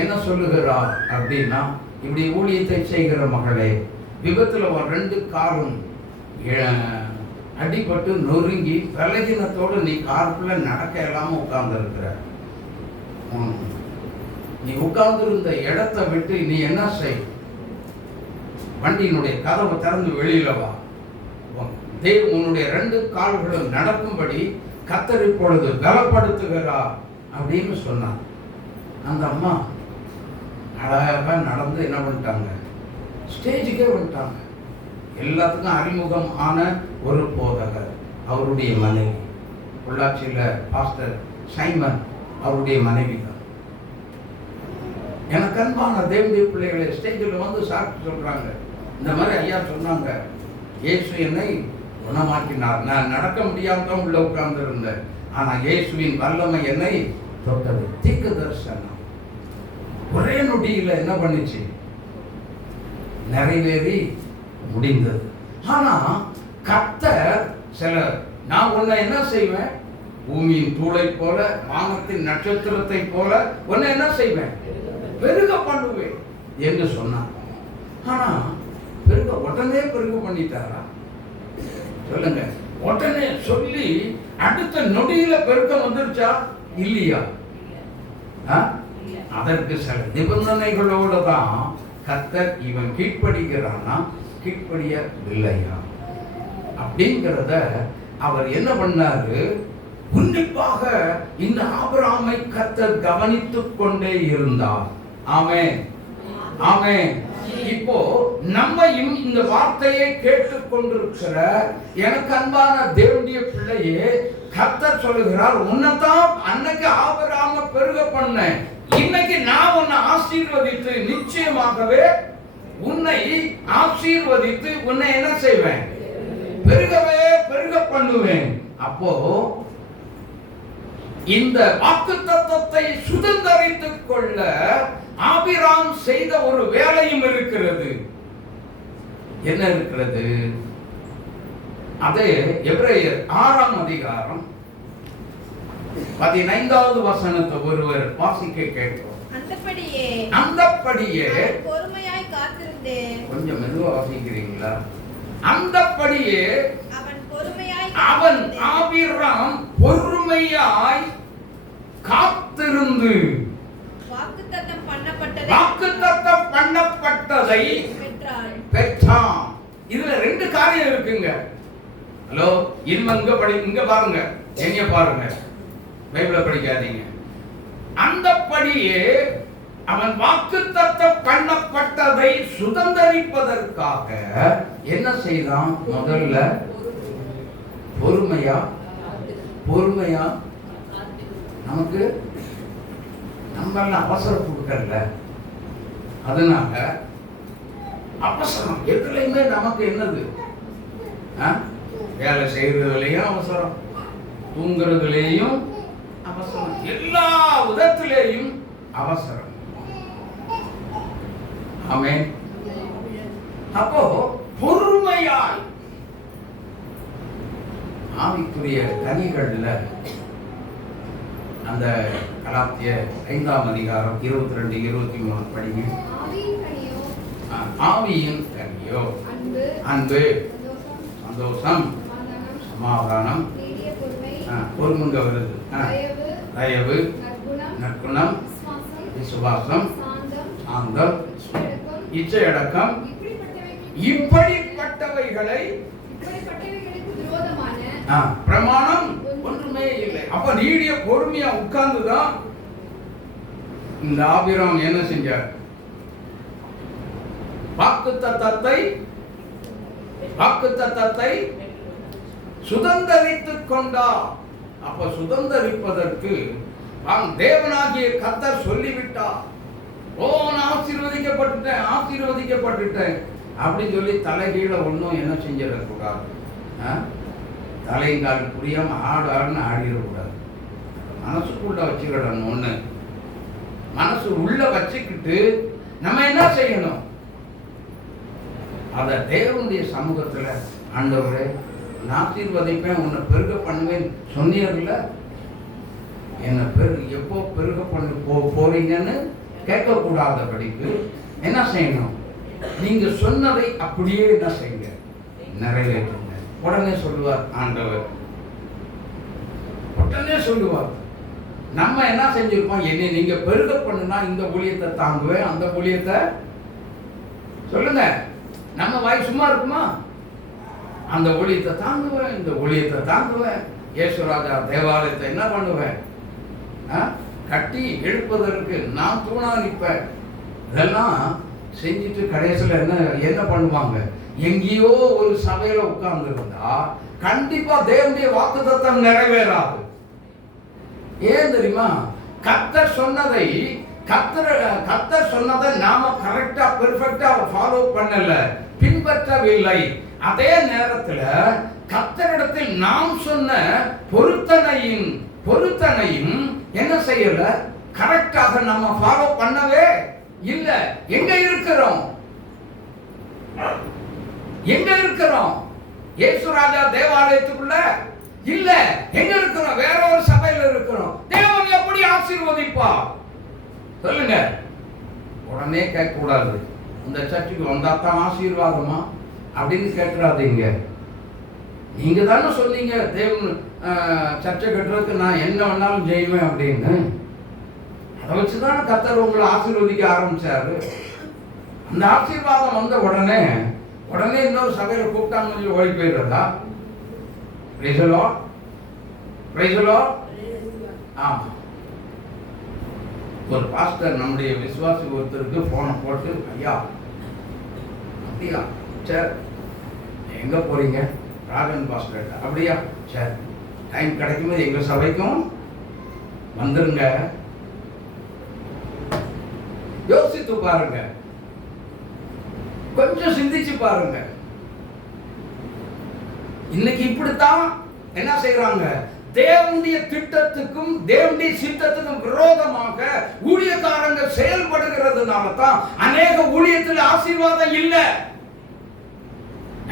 என்ன சொல்லுகிறார் அப்படின்னா, இப்படி ஊழியத்தை செய்கிற மகளே, விபத்துல 2 காரும் அடிபட்டு நொறுங்கி பலகீனத்தோடு நீ காருக்குள்ள நடக்க இல்லாம உட்கார்ந்து இருக்கிற, நீ உட்கார்ந்துருந்த இடத்தை விட்டு நீ என்ன செய், வண்டியினுடைய கதவை திறந்து வெளியில வா, தேவன் உன்னுடைய 2 கால்களும் நடக்கும்படி கர்த்தர் இப்பொழுது பலப்படுத்துகிறார் அப்படின்னு சொன்னார். அந்த அம்மா அழகா நடந்து என்ன பண்ணிட்டாங்க, ஸ்டேஜுக்கே வந்துட்டாங்க. எல்லாத்துக்கும் அறிமுகம் ஆன ஒரு போதகர், அவருடைய மனைவி, பொள்ளாச்சியில் பாஸ்டர் சைமன் அவருடைய மனைவி தான். எனக்கு அன்பான தேவனுடைய பிள்ளைகளை ஸ்டேஜில் வந்து சாப்பிட்டு சொல்றாங்க, இந்த மாதிரி ஐயா சொன்னாங்க, இயேசு என்னை குணமாக்கினார், நான் நடக்க முடியாம உள்ள உட்கார்ந்து இருந்தேன், ஆனா இயேசுவின் வல்லமை என்னை தொட்டது. தீர்க்க தரிசனம் ஒரே நொடியில என்ன பண்ணிச்சு, நிறைவேறி முடிந்தது. ஆனா கர்த்தர் சில, நான் உன்னை என்ன செய்வேன், பூமியின் தூளை போல வானத்தின் நட்சத்திரத்தை போல உன்னை என்ன செய்வேன், பெருக பண்ணுவேன் என்று சொன்னார். ஆனா பெருக உடனே பெருக பண்ணிட்டாரா சொல்லுங்க? உடனே சொல்லி அடுத்த நொடியில பெருக்கம் வந்துருச்சா இல்லையா? அதற்கு சில நிபந்தனைகளோடு தான் கர்த்தர் இவன் கீழ்ப்படுகிறானா கீழ்ப்படியவில்லையா அப்படிங்கிறத அவர் என்ன பண்ணாரு, உன்னிப்பாக இந்த ஆபிரகாமை கர்த்தர் கவனித்துக் கொண்டே இருந்தார். ஆமென், ஆமென். இப்போ நம்மையும் இந்த வார்த்தையை கேட்டுக் கொண்டிருக்கிற எனக்கு அன்பான தேவனுடைய பிள்ளையே, கர்த்தர் சொல்லுகிறார், உன்னைத்தான் அன்னைக்கு ஆபிரகாமை பெருக பண்ண, இன்னைக்கு நான் உன்னை ஆசீர்வதித்து நிச்சயமாகவே உன்னை ஆசீர்வதித்து உன்னை என்ன செய்வேன், பெருகவே பெருக பண்ணுவேன். அப்போ இந்த வாக்குத்தத்தத்தை சுதந்தரித்துக் கொள்ள ஆபிரகாம் செய்த ஒரு வேலையும் இருக்கிறது. என்ன இருக்கிறது? அது எபிரேயர் 6ஆம் அதிகாரம் 15வது வசனத்தை ஒருவர் வாசிக்க கேட்கிறோம். அந்தப்படியே பொறுமையாய் காத்திருந்தேன். கொஞ்சம் மெதுவா வாசிக்கிறீங்களா? அந்தப்படியே அவன் ஆபிரகாம் பொறுமையாய் காத்திருந்து வாக்குத்தத்தம் பண்ணப்பட்டதை பெற்றான். இதுல 2 காரியம் இருக்குங்க. ஹலோ, இங்க பாருங்க, என்னைய பாருங்க, பைபிளை படிக்காதீங்க. அந்தப்படியே அவன் வாக்குத்தத்தம் பண்ணப்பட்டதை சுதந்தரிப்பதற்காக என்ன செய்தான்? முதல்ல பொறுமையா பொறுமையா நமக்கு நம்ம அவசரம் கொடுக்கல. அதனால அவசரம் எதுலையுமே நமக்கு என்னது, வேலை செய்யறதுலயும் அவசரம், தூங்குறதுலேயும் அவசரம், எல்லா விதத்திலேயும் அவசரம். ஆமென். அப்போ பொறுமையாய் ஆவிக்குரிய கனிகள்ல அந்த கலாத்திய 5ஆம் அதிகாரம் 22, 23 படிங்க. ஆவியின் கனியோ அன்பு, சந்தோஷம், சமாதானம், பொறுமைங்க வருது, தயவு, நற்குணம், விசுவாசம், சாந்தம், இச்சையடக்கம், இப்படிப்பட்டவைகளை பிரமாணம் ஒன்றுமே இல்லை. அப்ப நீடிய பொறுமையா உட்கார்ந்துதான் இந்த ஆபிரகாம் என்ன செஞ்சார்? வாக்குத்தத்தத்தை சுதந்தரித்துக் கொண்டார். அப்ப சுதந்தரிப்பதற்கு தேவனாகிய கர்த்தர் சொல்லிவிட்டார். ஓ, நான் ஆசீர்வதிக்கப்பட்டுட்டேன் அப்படின்னு சொல்லி தலைகீழ ஒன்றும் என்ன செஞ்சிடக்கூடாது. தலைங்கால் புரியாம ஆடுன்னு ஆடிடக்கூடாது. மனசுக்குள்ள வச்சுக்கிடணும். ஒண்ணு மனசு உள்ள வச்சுக்கிட்டு நம்ம என்ன செய்யணும்? அத தேவனுடைய சமூகத்துல, ஆண்டவரே நான் ஆசீர்வதிப்பேன், உன்னை பெருக பண்ணுவேன் சொன்னீர்ல, என்ன எப்போ பெருக பண்ண போறீங்கன்னு கேட்கக்கூடாதபடிக்கு என்ன செய்யணும்? நீங்க சொன்னதை அப்படியே என்ன செய்யுங்க, நிறைவேற்றுங்க. உடனே சொல்லுவார் ஆண்டவர், உடனே சொல்லுவார். நம்ம என்ன செஞ்சிருப்போம்? என்னை நீங்க பெருக பண்ணுனா இந்த ஊழியத்தை தாங்குவேன், அந்த ஊழியத்தை சொல்லுங்க. நம்ம வாய் சும்மா இருக்குமா? அந்த ஊழியத்தை தாங்குவேன், இந்த ஊழியத்தை தாங்குவேன். இயேசுராஜா தேவாலயத்தை என்ன பண்ணுவேன்? கட்டி எழுப்பதற்கு நான் தூணா நிற்பேன். இதெல்லாம் செஞ்சுட்டு கடைசியில் என்ன பண்ணுவாங்க? எங்கேயோ ஒரு சபையில உட்கார்ந்து இருந்தா கண்டிப்பா தேவனுடைய வாக்குத்தத்தம் நிறைவேறாது. ஏன் தெரியுமா? கர்த்தர் சொன்னதை நாம கரெக்டா பெர்ஃபெக்ட்டா ஃபாலோ பண்ணல, பின்பற்றவில்லை. அதே நேரத்துல கர்த்தரிடத்தில் நாம் சொன்ன பொருத்தனையும் என்ன செய்யல, கரெக்டாக நம்ம ஃபாலோ பண்ணவே இல்ல. எங்க இருக்கிறோம்? இயேசுராஜா தேவாலயத்துக்குள்ள இல்ல. எங்க இருக்கிறோம்? வேற ஒரு சபையில இருக்கிறோம். தேவன் எப்படி ஆசீர்வதிப்பா சொல்லுங்க. உடனே கேட்க கூடாது. இந்த சர்ச்சுக்கு வந்தா தான் ஆசீர்வாதமா அப்படின்னு கேட்கறாதீங்க. நீங்க தானே சொன்னீங்க தேவன் சர்ச்சை கட்டுறதுக்கு நான் என்ன வேணாலும் செய்வேன் அப்படின்னு. அதை வச்சுதானே கர்த்தர் உங்களை ஆசீர்வதிக்க ஆரம்பிச்சாரு. அந்த ஆசீர்வாதம் வந்த உடனே இன்னொரு சபையில கூப்பிட்டாங்க சொல்லி ஓடி போயிடுறதா? Praise the Lord. ஆமா, ஒரு பாஸ்டர் நம்முடைய விசுவாசி ஒருத்தருக்கு போனை போட்டு, ஐயா அப்படியா, சரி எங்க போறீங்க? Rogan pastor. அப்படியா, சரி டைம் கிடைக்கும்போது எங்க சபைக்கும் வந்துருங்க. யோசித்து பாருங்க, கொஞ்சம் சிந்திச்சு பாருங்க. இன்னைக்கு இப்படித்தான் என்ன செய்யறாங்க? தேவனுடைய திட்டத்துக்கும் தேவனுடைய சித்தத்துக்கும் விரோதமாக ஊழியக்காரங்க செயல்படுகிறதுனால தான் அநேக ஊழியத்தில் ஆசீர்வாதம் இல்லை,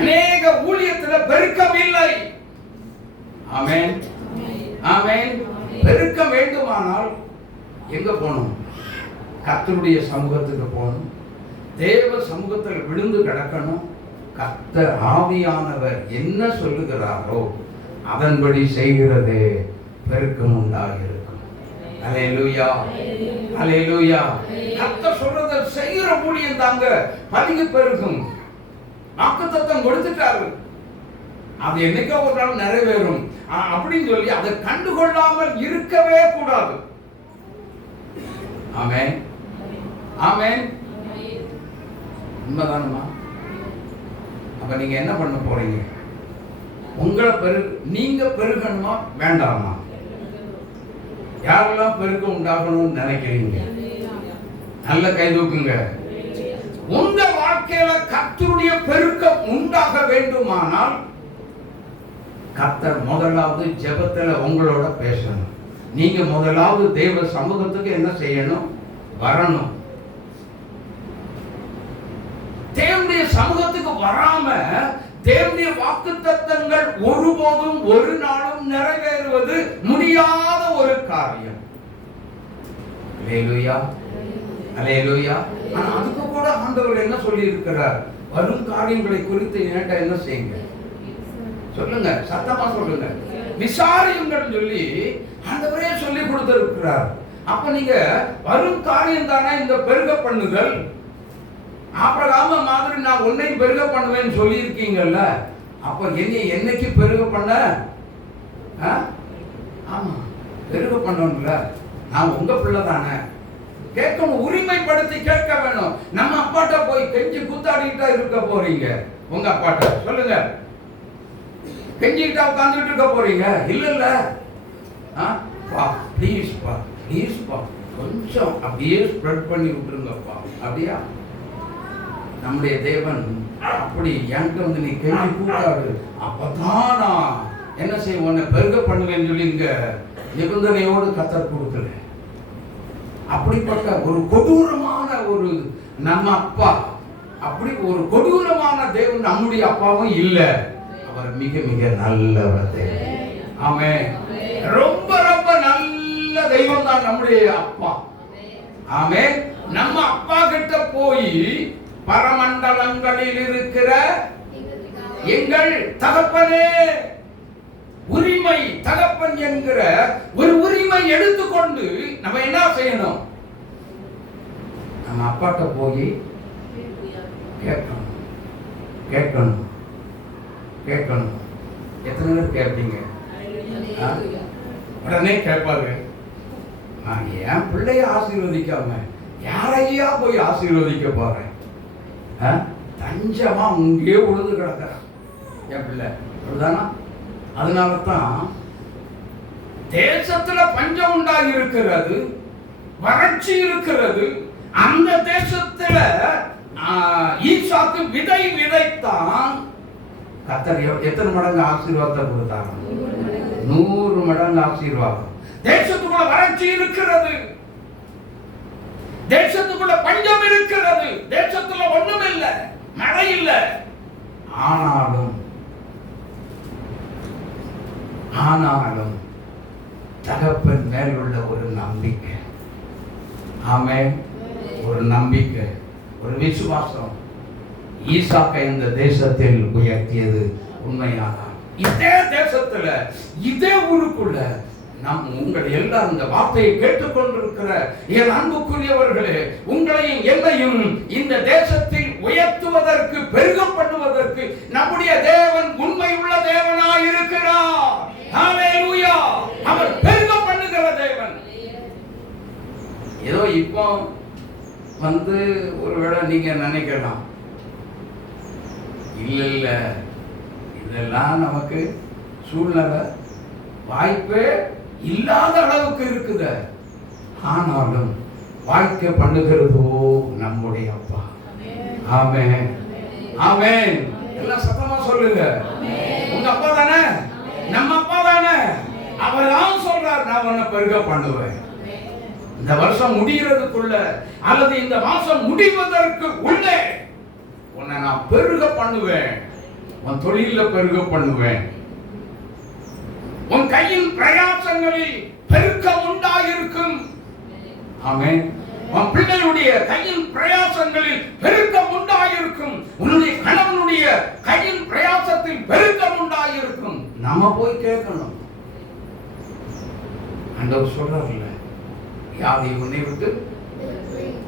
அநேக ஊழியத்தில் பெருக்கம் இல்லை. ஆமென், ஆமென். பெருக்கம் வேண்டுமானால் எங்க போகணும்? கர்த்தருடைய சமூகத்துக்கு போகணும். தேவ சமூகத்தில் விழுந்து கிடக்கணும். கர்த்தர் ஆவியானவர் என்ன சொல்லுகிறாரோ அதன்படி செய்கிறது பெருக்கம் உண்டாகிருக்கும். அல்லேலூயா, அல்லேலூயா. கர்த்தர் சொல்றத செய்கிற ஊழியம் தாங்க பலிக்கு பெருகும். வாக்குத்தத்தம் கொடுத்துட்டாரு, அது என்னைக்கோ ஒரு நாள் நிறைவேறும் அப்படின்னு சொல்லி அதை கண்டுகொள்ளாமல் இருக்கவே கூடாது. ஆமென், ஆமென். உண்மைதானுமா? அப்ப நீங்க என்ன பண்ண போறீங்க? உங்களை நீங்க பெருகணுமா வேண்டாமா? யாரெல்லாம் பெருக்க உண்டாகணும்னு நினைக்கிறீங்க? நல்ல கை தூக்குங்க. உங்க வாழ்க்கையில கர்த்தருடைய பெருக்கம் உண்டாக வேண்டுமானால் கர்த்தர் முதலாவது ஜெபத்துல உங்களோட பேசணும். நீங்க முதலாவது தேவ சமூகத்துக்கு என்ன செய்யணும்? வரணும். தேவனுடைய சமூகத்துக்கு வராம தேவனுடைய வாக்குத்தத்தங்கள் ஒருபோதும் ஒரு நாளும் நிறைவேறுவது முடியாத ஒரு காரியம். அல்லேலூயா, அல்லேலூயா. ஆனா அதுக்கு கூட ஆண்டவர் என்ன சொல்லி இருக்கிறார்? வரும் காரியங்களை குறித்து என்கிட்ட என்ன செய்யுங்க? சொல்லுங்க, சத்தமா சொல்லுங்க. விசாரியுங்கள் சொல்லி ஆண்டவரே சொல்லி கொடுத்திருக்கிறார். அப்ப நீங்க வரும் காரியம் தானே இந்த பெருக பண்ணுதல். ஆபிரகாம் மாதிரி நான் உன்னை பெருக பண்ணுவேன்னு சொல்லி இருக்கீங்கல்ல. அப்ப என்னைக்கு பெருக பண்ண? ஆமா, பெருக பண்ணணும்ல. நான் உங்க பிள்ளை தானே. கேட்கணும், உரிமைப்படுத்தி கேட்க வேணும். நம்ம அப்பாட்ட போய் கெஞ்சி கூத்தாடிட்டா இருக்க போறீங்க? உங்க அப்பாட்ட சொல்லுங்க, கெஞ்சிக்கிட்டா உட்கார்ந்துட்டு இருக்க போறீங்க? இல்ல இல்ல, ப்ளீஸ் பா, ப்ளீஸ் பா, கொஞ்சம் அப்படியே ஸ்ப்ரெட் பண்ணி விட்டுருங்கப்பா. அப்படியா? நம்முடைய தேவன் அப்படி என்கிட்ட வந்து நீ கெஞ்சி கூட்டாடு, அப்பதான் நான் என்ன செய்ய உன்னை பெருக பண்ணுவேன்னு சொல்லி இங்க நிபந்தனையோடு கத்தர் கொடுக்கல. அப்படிப்பட்ட ஒரு கொடூரமான ஒரு நம்ம அப்பா, அப்படி ஒரு கொடூரமான தேவன் நம்முடைய அப்பாவும் இல்ல. அவர் மிக மிக நல்லவர். ஆமென். ரொம்ப ரொம்ப நல்ல தெய்வம் தான் நம்முடைய அப்பா. ஆமென். நம்ம அப்பா கிட்ட போய் பரமண்டலங்களில் இருக்கிற எங்கள் தகப்பனே, உரிமை தகப்பன் என்கிற ஒரு உரிமை எடுத்துக்கொண்டு நம்ம என்ன செய்யணும்? நம்ம அப்பாட்ட போய் கேட்கணும், கேட்கணும், கேட்கணும். எத்தனை பேர் கேட்பீங்க? உடனே கேட்பாரு, நான் என் பிள்ளைய ஆசீர்வதிக்காம யாரையா போய் ஆசீர்வதிக்க போறேன்? தஞ்சமா அங்கே உழுது கிடக்கிறான் என் பிள்ளை. அப்படிதானா? அதனாலதான் தேசத்துல பஞ்சம் உண்டாகி இருக்கிறது, வறட்சி இருக்கிறது. அந்த தேசத்துல ஈசாக்கு விதை விதைத்தான். கர்த்தர் எத்தனை மடங்கு ஆசீர்வாதத்தை கொடுத்தாங்க? 100 மடங்கு ஆசீர்வாதம். தேசத்துக்குள்ள வறட்சி இருக்கிறது, தேசத்துக்குள்ள பஞ்சம் இருக்கிறது, தேசத்துல ஒண்ணும் இல்லை, மழை இல்லை. ஆனாலும் தகப்பன் மேல் உள்ள ஒரு நம்பிக்கை, ஆமென், ஒரு நம்பிக்கை, ஒரு விசுவாசம் ஈசாக்கை இந்த தேசத்தில் உயர்த்தியது உண்மையாக. இதே தேசத்துல, இதே ஊருக்குள்ள உங்கள் எல்லாம் இந்த வார்த்தையை கேட்டுக்கொண்டிருக்கிற என் அன்புக்குரியவர்களே, உங்களையும் என்னையும் இந்த தேசத்தில் உயர்த்துவதற்கு, பெருக பண்ணுவதற்கு நம்முடைய தேவன் உண்மை உள்ள தேவனாய் இருக்கிறார். ஹல்லேலூயா. அவர் பெருக பண்ணுகிற தேவன். ஏதோ இப்போ வந்து ஒருவேளை நீங்க நினைக்கலாம், இல்ல இதெல்லாம் நமக்கு சூழ்நிலை வாய்ப்பே இல்லாத அளவுக்கு இருக்குது. ஆனாலும் வாழ்க்கை பண்ணுகிறதோ நம்முடைய அப்பா. ஆமென், ஆமென். எல்லாம் சத்தமா சொல்லுங்க. உங்க அப்பா தானே, நம்ம அப்பா தானே. அவர் தான் சொல்றார், நான் உன்னை பெருக பண்ணுவேன். இந்த வருஷம் முடிகிறதுக்குள்ள அல்லது இந்த மாசம் முடிவதற்கு உள்ளே உன்னை நான் பெருக பண்ணுவேன். உன் தொழில பெருக பண்ணுவேன். உன் கையின் பிரயாசங்களில் பெருக்கம் உண்டாயிருக்கும். ஆமென். உன் பிள்ளையுடைய கையின் பிரயாசங்களில் பெருக்கம் உண்டாயிருக்கும். உன்னுடைய கணவனுடைய கையின் பிரயாசத்தில் பெருக்கம் உண்டாயிருக்கும். நாம போய் கேட்கணும். ஆண்டவர் சொல்றாருல்ல, யாதை உன்னை விட்டு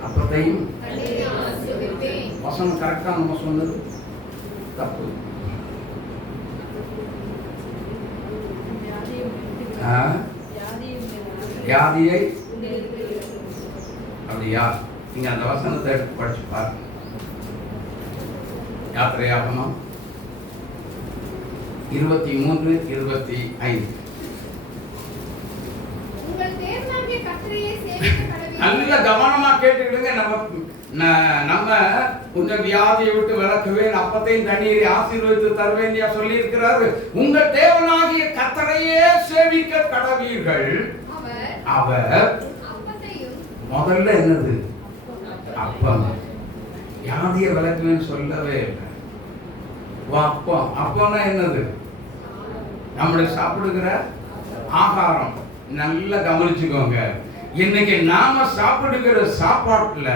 அப்பத்தையும். வசனம் கரெக்டா நம்ம சொன்னது தப்பு. வியாதியை அப்படியா? நீங்க அந்த வசனத்தை எடுத்து படிச்சு பாருங்க. யாத்திரையாகணும் 23, 25. உங்கள் தேவனாகிய கர்த்தரையே சேவிக்க கடவீர்கள். நல்ல கவனமா கேட்டுக்கிடுங்க. நம்ம கொஞ்சம் வியாதியை விட்டு விலக்குவேன், அப்பத்தையும் தண்ணீரை ஆசீர்வதித்து தருவேன் சொல்லி இருக்கிறாரு. உங்கள் தேவனாகிய கர்த்தரையே சேவிக்க கடவீர்கள். அவர் அப்பத்தையும் முதல்ல என்னது? அப்பம். வியாதியை விலக்குவேன்னு சொல்லவே இல்லை. அப்பம். அப்பம்னா என்னது? நம்மளுடைய சாப்பிடுகிற ஆகாரம். நல்லா கவனிச்சுக்கோங்க. இன்னைக்கு நாம சாப்பிடுகிற சாப்பாட்டுல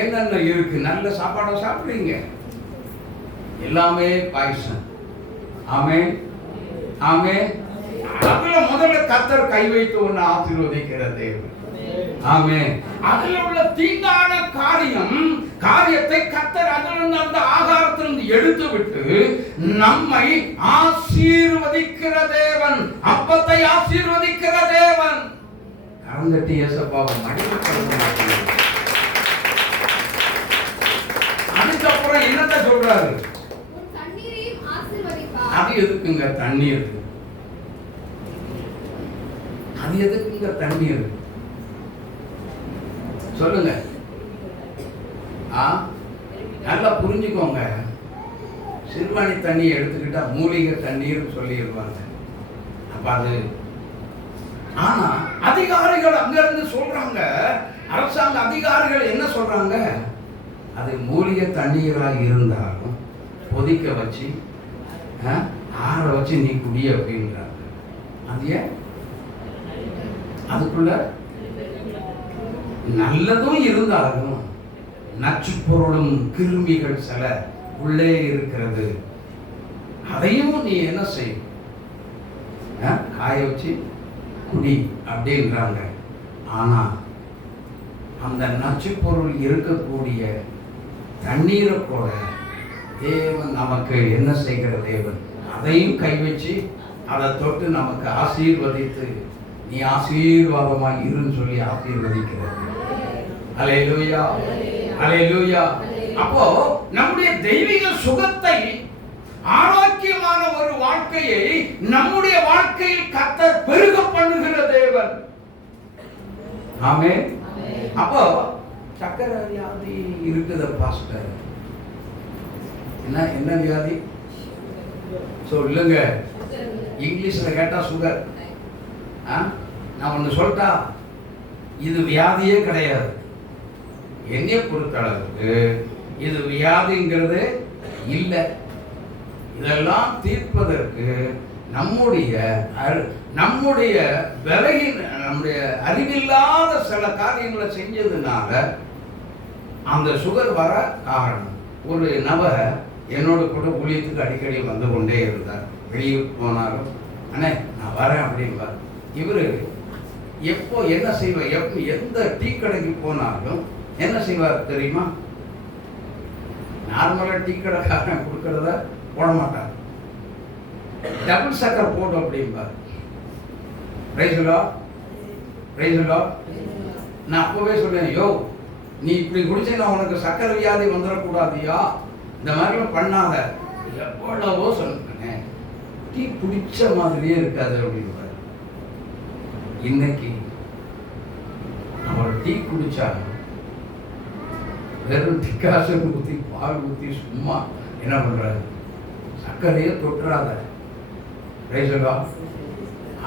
என்னென்ன இருக்கு? நல்ல சாப்பாடை சாப்பிடுறீங்க, எல்லாமே பாய்சன். ஆமென், ஆமென். அதுல முதல்ல கர்த்தர் கை வைத்து ஒன்னு ஆசீர்வதிக்கிற தேவன். ஆமென். அதுல உள்ள தீங்கான காரியத்தை கர்த்தர் அதிலிருந்து அந்த ஆகாரத்திலிருந்து எடுத்து விட்டு நம்மை ஆசீர்வதிக்கிற தேவன், அப்பத்தை ஆசீர்வதிக்கிற தேவன். கரந்தட்டி ஏசப்பாவை மடிக்கப்படுத்த. அதுக்கப்புறம் என்னத்த சொல்றாரு? அது எதுக்குங்க தண்ணீர்? அது எதுக்குங்க தண்ணீர்? சொல்லுங்க. நல்லா புரிஞ்சுக்கோங்க. சிறுவாணி தண்ணியை எடுத்துக்கிட்டா மூலிகை தண்ணீர் சொல்லிடுவாங்க. அப்ப அது ஆனா அதிகாரிகள் அங்க இருந்து சொல்றாங்க, அரசாங்க அதிகாரிகள் என்ன சொல்றாங்க? அது மூலிகை தண்ணீராக இருந்தாலும் கொதிக்க வச்சு ஆற வச்சு நீ குடி அப்படின்றாங்க. அது ஏன்? அதுக்குள்ள நல்லதும் இருந்தாலும் நச்சு பொருளும் கிருமிகள் சில உள்ளே இருக்கிறது. அதையும் நீ என்ன செய்யும்? காய வச்சு குடி அப்படின்றாங்க. ஆனா அந்த நச்சு பொருள் இருக்கக்கூடிய தண்ணீரை கூட தேவன் நமக்கு என்ன செய்கிற தேவன்? அதையும் கை வச்சு அதை தொட்டு நமக்கு ஆசீர்வதித்து நீ ஆசீர்வாதமாக இருன்னு சொல்லி ஆசீர்வதிக்கிறது. அல்லேலூயா, அல்லேலூயா. அப்போ நம்முடைய தெய்வீக சுகத்தை, ஆரோக்கியமான ஒரு வாழ்க்கையை நம்முடைய வாழ்க்கையில் கர்த்தர் பெருக பண்ணுகிற தேவன். ஆமென். அப்போ சக்கரை வியாதி இருக்குது பாஸ்டர், என்ன வியாதி சொல்லுங்க? இங்கிலீஷ்ல கேட்டா சுகர். நான் ஒன்று சொல்லிட்டா, இது வியாதியே கிடையாது. என்னைய பொறுத்தளவுக்கு இது வியாதிங்கிறது இல்லை. இதெல்லாம் தீர்ப்பதற்கு நம்முடைய நம்முடைய அறிவில்லாத சில காரியங்களை செஞ்சதுனால அந்த சுகர் வர காரணம். ஒரு நபர் என்னோட கூட ஊழியத்துக்கு அடிக்கடி வந்து கொண்டே இருந்தார். வெளியூர் போனாலும் அண்ணே நான் வரேன் அப்படின்பார். இவர் எப்போ என்ன செய்வார்? எந்த டீ கடைக்கு போனாலும் என்ன செய்வார் தெரியுமா? நார்மலாக டீ கடைக்காரன் கொடுக்கறத போட மாட்டார், டபுள் சக்கரை போடு அப்படின்பார். Praise Lord, praise Lord. நான் அப்பவே சொல்றேன், யோ நீ இப்படி குடிச்சேன்னா உனக்கு சக்கரை வியாதி வந்துடக்கூடாதியா, இந்த மாதிரிலாம் பண்ணாத. எவ்வளவோ சொல்லுங்க, டீ குடிச்ச மாதிரியே இருக்காது அப்படின்பார். இன்னைக்கு அவர் டீ குடிச்சா வெறும் டிக்காசன் ஊற்றி பால் ஊற்றி சும்மா என்ன பண்றாரு? சர்க்கரையே தொட்டுறாத.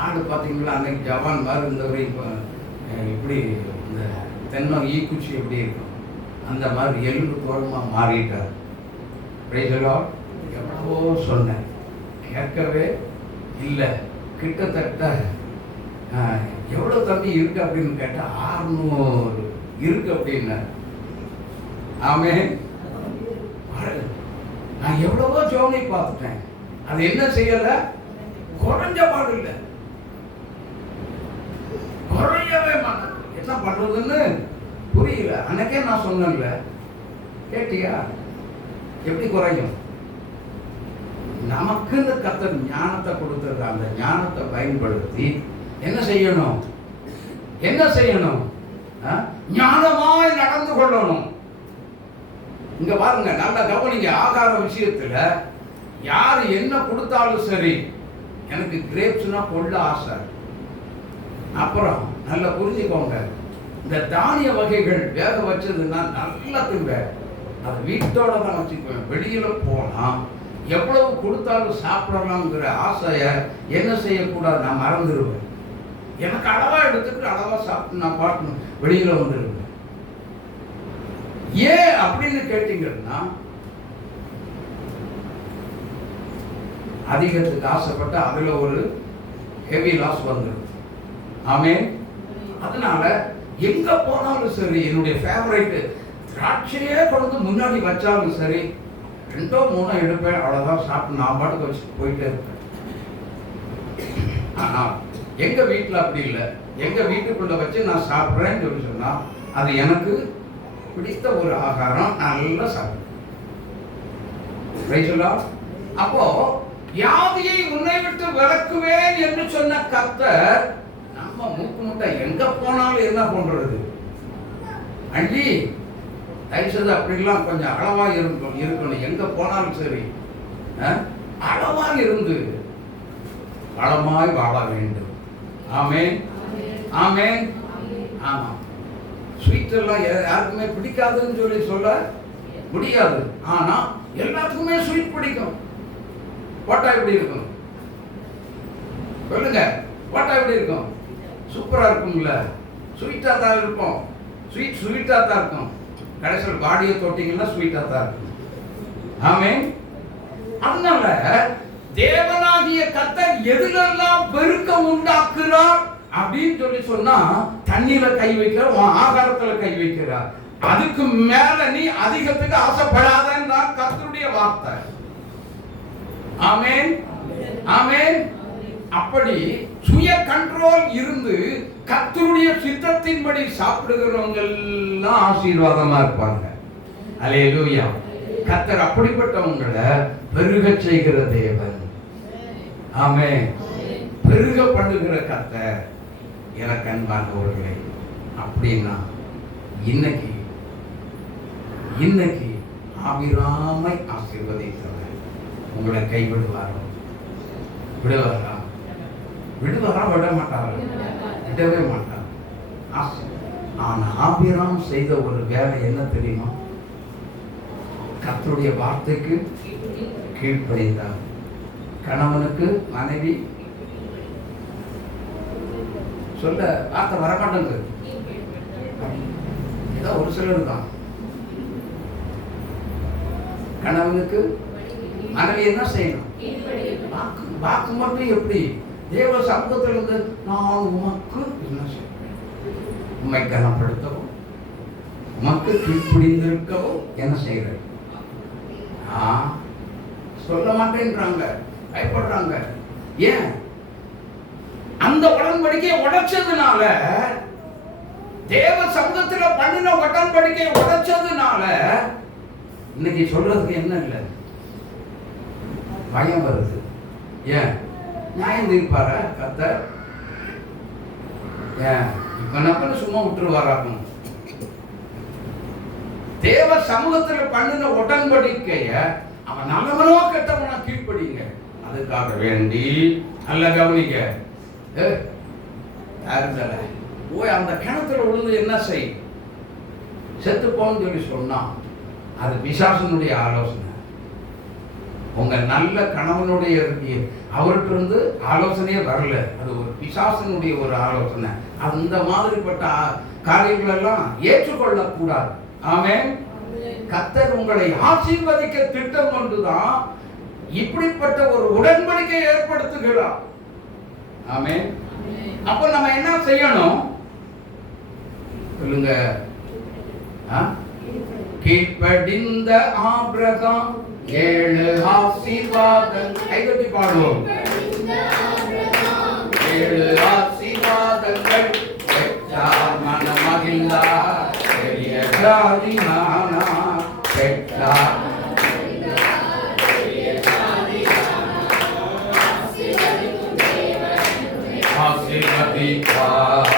ஆடு பார்த்தீங்களா? அன்னைக்கு ஜவான் மாதிரி இருந்தவரை இப்போ இப்படி இந்த தென்னை ஈக்குச்சி எப்படி இருக்கும் அந்த மாதிரி எலும்பு தோரமாக மாறிட்டார். எவ்வளவோ சொன்னேன், கேட்கவே இல்லை. கிட்டத்தட்ட எவ்வளோ தம்பி இருக்கு அப்படின்னு கேட்டால் 600 இருக்கு அப்படின்னு. ஆமென். நான் எவ்வளவோ ஜோனை பார்த்துட்டேன், அது என்ன செய்யல, குறைஞ்ச பாடு இல்லை, குறையவே மாட்டேன். என்ன பண்றதுன்னு புரியல. அன்னைக்கே நான் சொன்னேன்ல, கேட்டியா? எப்படி குறையும்? நமக்கு இந்த கர்த்தர் ஞானத்தை கொடுத்திருக்க, அந்த ஞானத்தை பயன்படுத்தி என்ன செய்யணும்? என்ன செய்யணும்? ஞானமாய் நடந்து கொள்ளணும். இங்க பாருங்க, நல்ல கவனிங்க. ஆகார விஷயத்துல யார் என்ன கொடுத்தாலும் சரி, எனக்கு கிரேப்ஸ்னா கொள்ள ஆசை. அப்புறம் நல்லா புரிஞ்சுக்கோங்க, இந்த தானிய வகைகள் வேக வச்சதுன்னா நல்லா தின்பேன், அது வீட்டோட தான் வச்சுக்குவேன். வெளியில போனா எவ்வளவு கொடுத்தாலும் சாப்பிடலாம்ங்கிற ஆசையை என்ன செய்யக்கூடாது, நான் மறந்துடுவேன். எனக்கு அளவா எடுத்துட்டு அளவா சாப்பிட்டு நான் பாட்டு வெளியில வந்துடுவேன். ஏன் அப்படின்னு கேட்டீங்கன்னா, அதிகத்துக்கு ஆசைப்பட்டு அதுல ஒரு ஹெவி லாஸ் வந்துடும். ஆமென். அதனால எங்க போனாலும் சரி, என்னுடைய ஃபேவரைட் திராட்சையே கொண்டு முன்னாடி வச்சாலும் சரி, 2 3 எடுப்பேன், அவ்வளவுதான் சாப்பிட்டு நான் பாட்டுக்கு வச்சுட்டு போயிட்டே இருப்பேன். ஆனா எங்க வீட்டுல அப்படி இல்லை. எங்க வீட்டுக்குள்ள வச்சு நான் சாப்பிட்றேன்னு சொல்லி சொன்னா அது எனக்கு பிடித்த ஒரு ஆகாரம், நல்லா சாப்பிடுவேன். அப்போ வியாதியை உன்னை விட்டு விலக்குவேன் என்று சொன்ன கர்த்தர் நம்ம மூக்கு முட்டை எங்க போனாலும் என்ன பண்றது, அண்டி தயவுசெய்து அப்படிலாம் கொஞ்சம் அளவா இருக்கணும். எங்க போனாலும் சரி அளவா இருந்து வளமாய் வாழ வேண்டும். ஆமென், ஆமென். ஆமா, ஸ்வீட் எல்லாம் யாருக்குமே பிடிக்காதுன்னு சொல்லி சொல்ல முடியாது. ஆனா எல்லாத்துக்குமே ஸ்வீட் பிடிக்கும். போட்டா எப்படி இருக்கும் சொல்லுங்க, போட்டா எப்படி இருக்கும்? சூப்பரா இருக்கும்ல, ஸ்வீட்டா தான் இருக்கும். ஸ்வீட்டா தான் இருக்கும். கடைசியில் பாடியை தொட்டிங்கன்னா ஸ்வீட்டா தான் இருக்கும். ஆமென். அதனால தேவனாகிய கர்த்தர் எதுலெல்லாம் பெருக்கம் உண்டாக்குறார் அப்படின்னு சொல்லி சொன்னா, தண்ணீர கை வைக்கிற, ஆகாரத்துல கை வைக்கிறார். அதுக்கு மேல நீ அதிகத்துக்கு ஆசைப்படாதன்னு கர்த்தருடைய வார்த்தை. ஆமென், ஆமென். அப்படி சுய கண்ட்ரோல் இருந்து கர்த்தருடைய சித்தத்தின்படி சாப்பிடுகிறவங்க எல்லாம் ஆசீர்வாதமா இருப்பாங்க. அல்லேலூயா. கர்த்தர் அப்படிப்பட்டவங்களை பெருக செய்கிற தேவன். ஆமென். பெருக பண்ணுகிற கர்த்தர். எனக்கு அன்பானவர்களே, அப்படின்னா இன்னைக்கு ஆபிராமை ஆசீர்வதித்தவர் உங்களை கைவிடுவாரோ? விடுவாரா? விட மாட்டாரா? விடவே மாட்டார். ஆனா ஆபிராம் செய்த ஒரு வேலை என்ன தெரியுமா? கர்த்தருடைய வார்த்தைக்கு கீழ்ப்படிந்தார். கணவனுக்கு மனைவி சொல்ல வார்த்தை வரமாட்டேங்குது. ஏதோ ஒரு சிலர் தான். கணவனுக்கு மனைவி என்ன செய்யணும்? வாக்கு மட்டும் எப்படி? தேவ சமூகத்தில் இருந்து நான் உமக்கு என்ன செய்வேன்? உம்மை கனப்படுத்தவும் உமக்கு கீழ்ப்படிந்திருக்கவும் என்ன செய்கிறேன்? சொல்ல மாட்டேன்றாங்க, பயப்படுறாங்க. ஏன்? அந்த உடன்படிக்கையை உடைச்சதுனால, தேவ சமூகத்தில் பண்ணின உடன்படிக்கையை உடைச்சதுனால இன்னைக்கு சொல்றதுக்கு என்ன இல்லை? பயம் வருது. ஏன்? நியாயம் தீர்ப்பாரா கர்த்தர்? ஏன் இப்ப சும்மா விட்டுருவாராகும்? தேவ சமூகத்தில் பண்ணின உடன்படிக்கைய அவன் நல்லவனோ கெட்டவனோ கீழ்ப்படிங்க. அதுக்காக வேண்டி நல்ல கவனிக்க. போய் அந்த கிணத்துல விழுந்து என்ன செய்? செத்துப்போன்னு சொல்லி சொன்னா அது பிசாசனுடைய ஆலோசனை. உங்க நல்ல கணவனுடைய அவருக்கு இருந்து ஆலோசனையே வரல, அது ஒரு பிசாசனுடைய ஒரு ஆலோசனை. அந்த மாதிரிப்பட்ட காரியங்கள் எல்லாம் ஏற்றுக்கொள்ளக்கூடாது. ஆமென். கர்த்தர் உங்களை ஆசீர்வதிக்க திட்டம் கொண்டுதான் இப்படிப்பட்ட ஒரு உடன்படிக்கை ஏற்படுத்துகிறார். ஆமென். அப்ப நம்ம என்ன செய்யணும் சொல்லுங்க? கீழ்ப்படிந்த ஆபிரகாம் 7 ஆசீர்வாதம். கைதட்டி பாடுவோம். 7 ஆசீர்வாதங்கள் பெற்றார், மனமகிழ்ந்தார், பெரிய ஜாதியானா பெற்றார். ஆசீர்வதிப்பார்,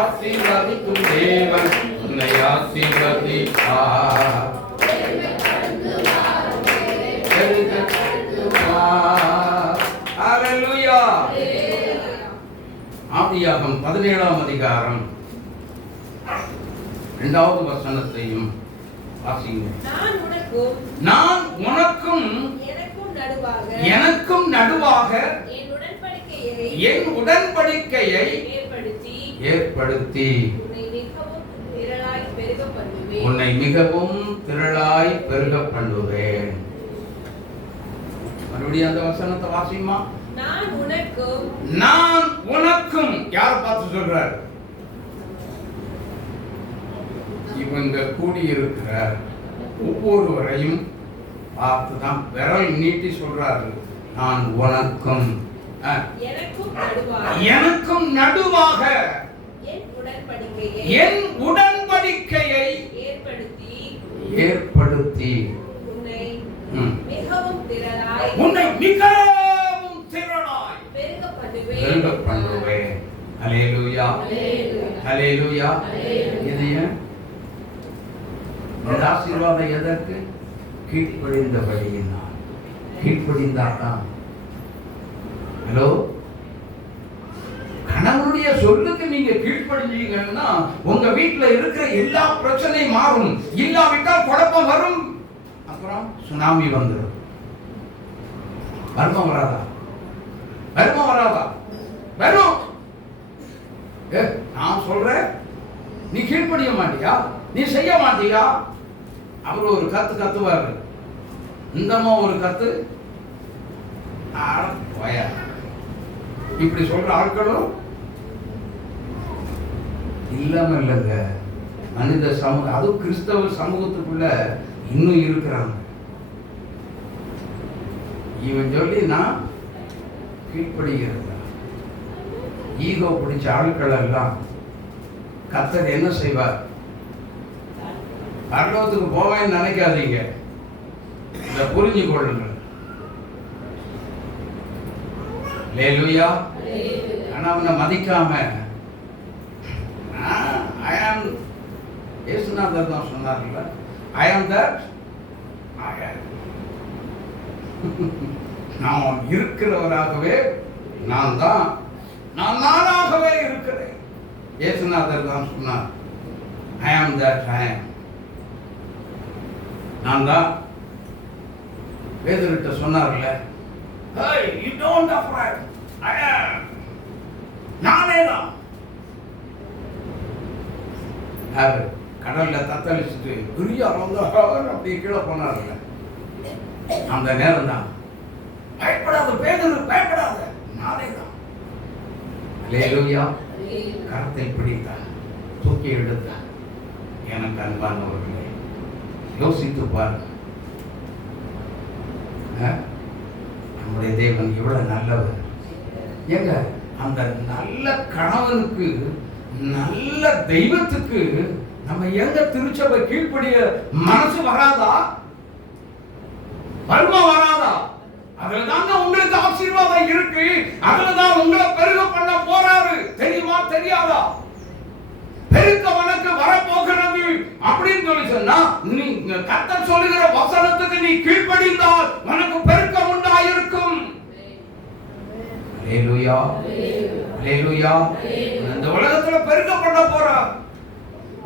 ஆசீர்வதிக்கும் தேவன் உன்னை ஆசீர்வதிப்பார். ஆதியாகமம் 17ஆம் அதிகாரம் 2வது வசனத்தையும் வாசிங்க. நான் உனக்கும் எனக்கும் நடுவாக என் உடன்படிக்கையை ஏற்படுத்தி உன்னை மிகவும் திரளாய் பெருக பண்ணுவேன். மறுபடியும் அந்த வசனத்தை வாசிமா. நான் உனக்கும் யார் பார்த்து சொல்றார்? இவங்க கூடியிருக்கிற ஒவ்வொருவரையும் பார்த்துதான் விரல் நீட்டி சொல்றாரு. நான் உனக்கும் எனக்கும் நடுவாக என் உடன்படிக்கையை ஏற்படுத்தி உன்னை மிகவும் திரளாய் பெருக பண்ணுவேன். அல்லேலூயா, அல்லேலூயா. இது இந்த ஆசீர்வாதம் எதற்கு? கீழ்ப்படிந்தபடியினால். கீழ்ப்படிந்தாதான். ஹலோ, கணவனுடைய சொல்லுக்கு நீங்க கீழ்ப்படிஞ்சீங்கன்னா உங்க வீட்டுல இருக்கிற எல்லா பிரச்சனையும் மாறும். இல்லாவிட்டால் குழப்பம் வரும். அப்புறம் சுனாமி வந்துடும். வருமா வராதா? வருமா வராதா? வரும். நான் சொல்றேன், நீ கீழ்ப்படிய மாட்டியா? நீ செய்ய மாட்டியா? அவர் ஒரு கத்து கத்துவாரு, இந்தமா ஒரு கத்து இப்படி சொல்ற ஆட்களும் இல்லாம இல்லைங்க. மனித சமூகம், அதுவும் கிறிஸ்தவ சமூகத்துக்குள்ள இன்னும் இருக்கிறாங்க. இவன் சொல்லி நான் கீழ்ப்படுகிறது. ஈகோ பிடிச்ச ஆட்கள் எல்லாம் கர்த்தர் என்ன செய்வார்? பரலோகத்துக்கு போவேன்னு நினைக்காதீங்க. இதை புரிஞ்சு கொள்ளுங்கள். அல்லேலூயா. ஆனா அவனை மதிக்காம இயேசுநாதர் தான் சொன்னார்ல, I am that I am. நான் இருக்கிறவராகவே நான் தான், நான் நானாகவே இருக்கிறேன். இயேசுநாதர் தான் சொன்னார், I am that I am. நான் தான். பேதுருட்ட சொன்னார்ல, hey, you don't afraid, I am. நானே தான். யாரு? கடல்ல தத்தளிச்சுட்டு பெரிய அப்படி கீழே போனார்ல, அந்த நேரம் தான். பயப்படாத பேதுரு, பயப்படாத, நானே தான். அல்லேலூயா. கரத்தை பிடித்தார், தூக்கி எடுத்தார். எனக்கு அன்பானவர்களே, யோசித்து பாருங்க. நம்முடைய தேவன் எவ்வளவு நல்லவர். ஏங்க, அந்த நல்ல கணவனுக்கு, நல்ல தெய்வத்துக்கு நம்ம எங்க திருச்சபை கீழ்ப்படிய மனசு வராதா? வருமா வராதா? அதுலதாங்க உங்களுக்கு ஆசீர்வாதம் இருக்கு. அதுலதான் உங்களை பெருக பண்ண போறாரு. தெரியுமா தெரியாதா? பெருக்கவனுக்கு வரப்போகிறது அப்படின்னு சொல்லி சொன்னா, நீ கர்த்தர் சொல்லுகிற வசனத்துக்கு நீ கீழ்ப்படிந்தால் உனக்கு பெருக்கம் உண்டாயிருக்கும். அல்லேலூயா, அல்லேலூயா. இந்த உலகத்துல பெருக்க பண்ண போறா,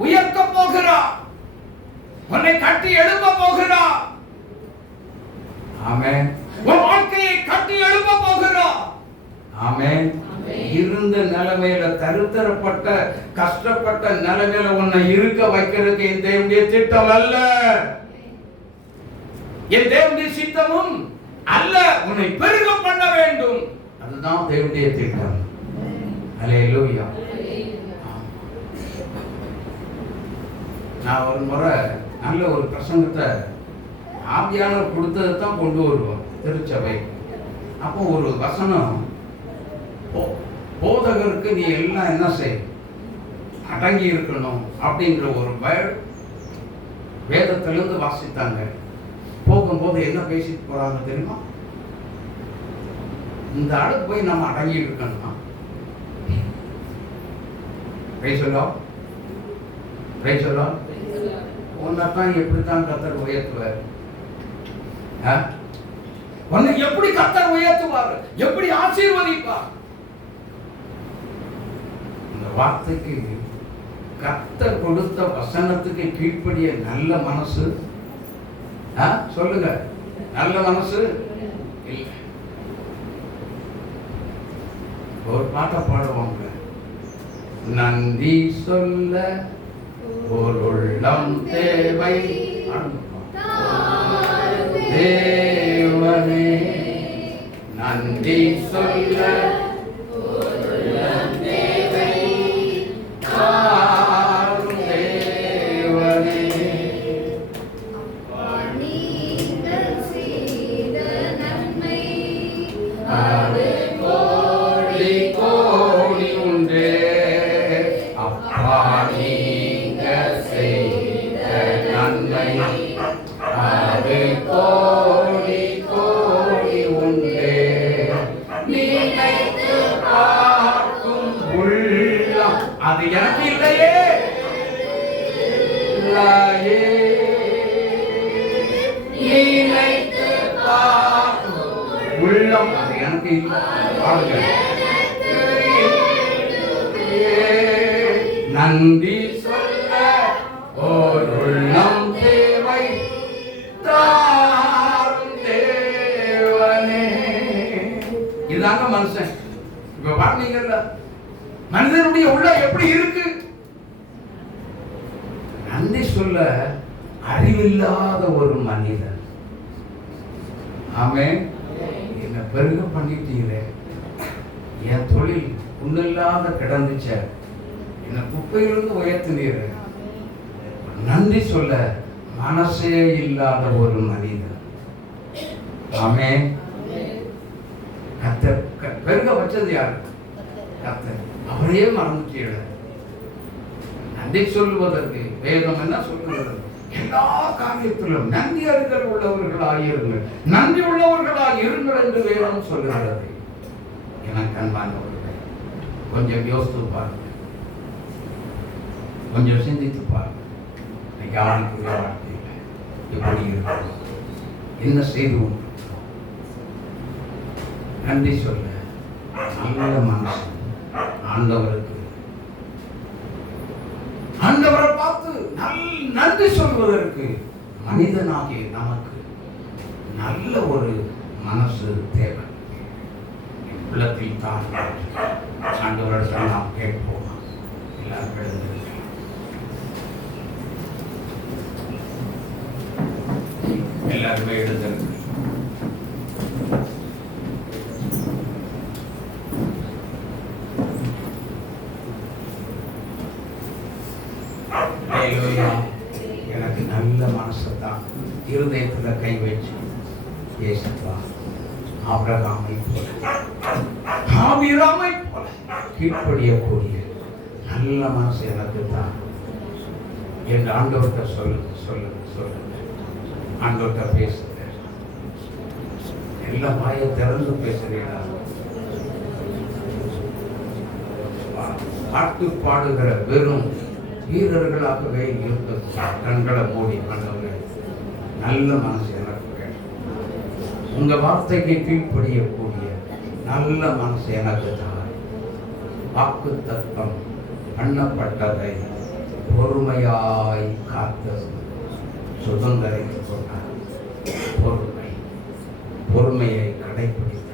உயர்த்த போகிறா, உன்னை கட்டி எழுப்ப போகிறா. ஆமென். உன் வாழ்க்கையை கட்டி எழுப்ப போகிறா. ஆமென். இருந்த நிலைமையில, தருத்தரப்பட்ட கஷ்டப்பட்ட நிலைமையில உன்னை இருக்க வைக்கிறதுக்கு என் தேவனுடைய திட்டம் அல்ல, என் தேவனுடைய சித்தமும் அல்ல. உன்னை பெருக பண்ண வேண்டும், அதுதான் தேவனுடைய திட்டம். அல்லேலூயா. நான் ஒரு முறை நல்ல ஒரு பிரசங்கத்தை ஆவியானவர் கொடுத்ததை தான் கொண்டு வருவோம் திருச்சபை. அப்போ ஒரு வசனம், போதகருக்கு நீ எல்லாம் என்ன செய், அடங்கி இருக்கணும் அப்படின்ற ஒரு வேதத்திலிருந்து வாசித்தாங்க. போகும்போது என்ன பேசிட்டு போறாங்க தெரியுமா? இந்த அடுத்து போய் நம்ம அடங்கி இருக்கணுமா? உன்னைத்தான் எப்படித்தான் கர்த்தர் உயர்த்துவார்? உன்னை எப்படி கர்த்தர் உயர்த்துவார்? எப்படி ஆசீர்வதிப்பார்? வார்த்தைக்கு கர்த்தர் கொடுத்த வசனத்துக்கு கீழ்ப்படிய நல்ல மனசு சொல்லுங்க, நல்ல மனசு இல்லை. ஒரு பாட்டை பாடுவாங்க, நன்றி சொல்ல ஒரு உள்ளம் தேவை தேவனே, நன்றி சொல்ல அது எனக்கு இல்லையே, உள்ளம் அது எனக்கு இல்லை. நன்றி சொல்ல ஒரு உள்ளம் தேவை தாரும் தேவனே. இதுதாங்க மனுஷன். இப்ப பாத்தீங்கல்ல, மனிதனுடைய உள்ளம் எப்படி இருக்கு? நன்றி சொல்ல அறிவில்லாத ஒரு மனிதன். ஆமென். என்ன பெருக பண்ணிட்டீங்களே, என் தொழில் ஒன்னில்லாத கிடந்துச்ச, என்ன குப்பையிலிருந்து உயர்த்தினீர். நன்றி சொல்ல மனசே இல்லாத ஒரு மனிதன். ஆமென். கர்த்தர் பெருக வச்சது யாரு? கர்த்தர். அவரையே மறந்துட்டீங்க. நன்றி சொல்வதற்கு வேதம் என்ன சொல்லுகிறது? எல்லா காரியத்திலும் நன்றி அறிதல் உள்ளவர்களாக இருங்கள், நன்றி உள்ளவர்களாக இருங்கள் என்று வேதம் சொல்லுகிறது. எனக்கு அன்பானவர்களே, கொஞ்சம் யோசித்து பாருங்க, கொஞ்சம் சிந்தித்து பாருங்க. யாருக்குரிய வாழ்க்கையில் எப்படி இருக்கும்? என்ன செய்து நன்றி சொல்ல நல்ல மனசு ஆண்டவருக்கு, ஆண்டவரை பார்த்து நன்றி சொல்வதற்கு மனிதனாகிய நமக்கு நல்ல ஒரு மனசு தேவை. உள்ளத்தில் தான் ஆண்டவரிடம் நாம் கேட்போம். எல்லாரும் எழுந்திருக்கலாம். எல்லாருமே எழுந்திருக்கலாம். எனக்கு நல்ல மனசு தான். இருதயத்துல கை வச்சு பேசப்பா, ஆபிரகாமை போல ஆபிராமை போல கீழ்ப்படியக்கூடிய நல்ல மனசு எனக்கு தான் என்று ஆண்டவர்கிட்ட சொல்லுங்க. ஆண்டவர்கிட்ட பேசுங்க. எல்லாம் வாயை திறந்து பேசுறீங்களா? பாட்டு பாடுகிற வெறும் வீரர்களாகவே இருக்க கண்களை மூடி பண்ணவங்க நல்ல மனசு எனக்கு வேண்டும். உங்க வார்த்தைக்கு கீழ்ப்படியக்கூடிய நல்ல மனசு எனக்கு தான். வாக்கு தத்தம் பண்ணப்பட்டதை பொறுமையாய் காத்து சுதந்திரித்து கொண்டார். பொறுமையை கடைபிடித்த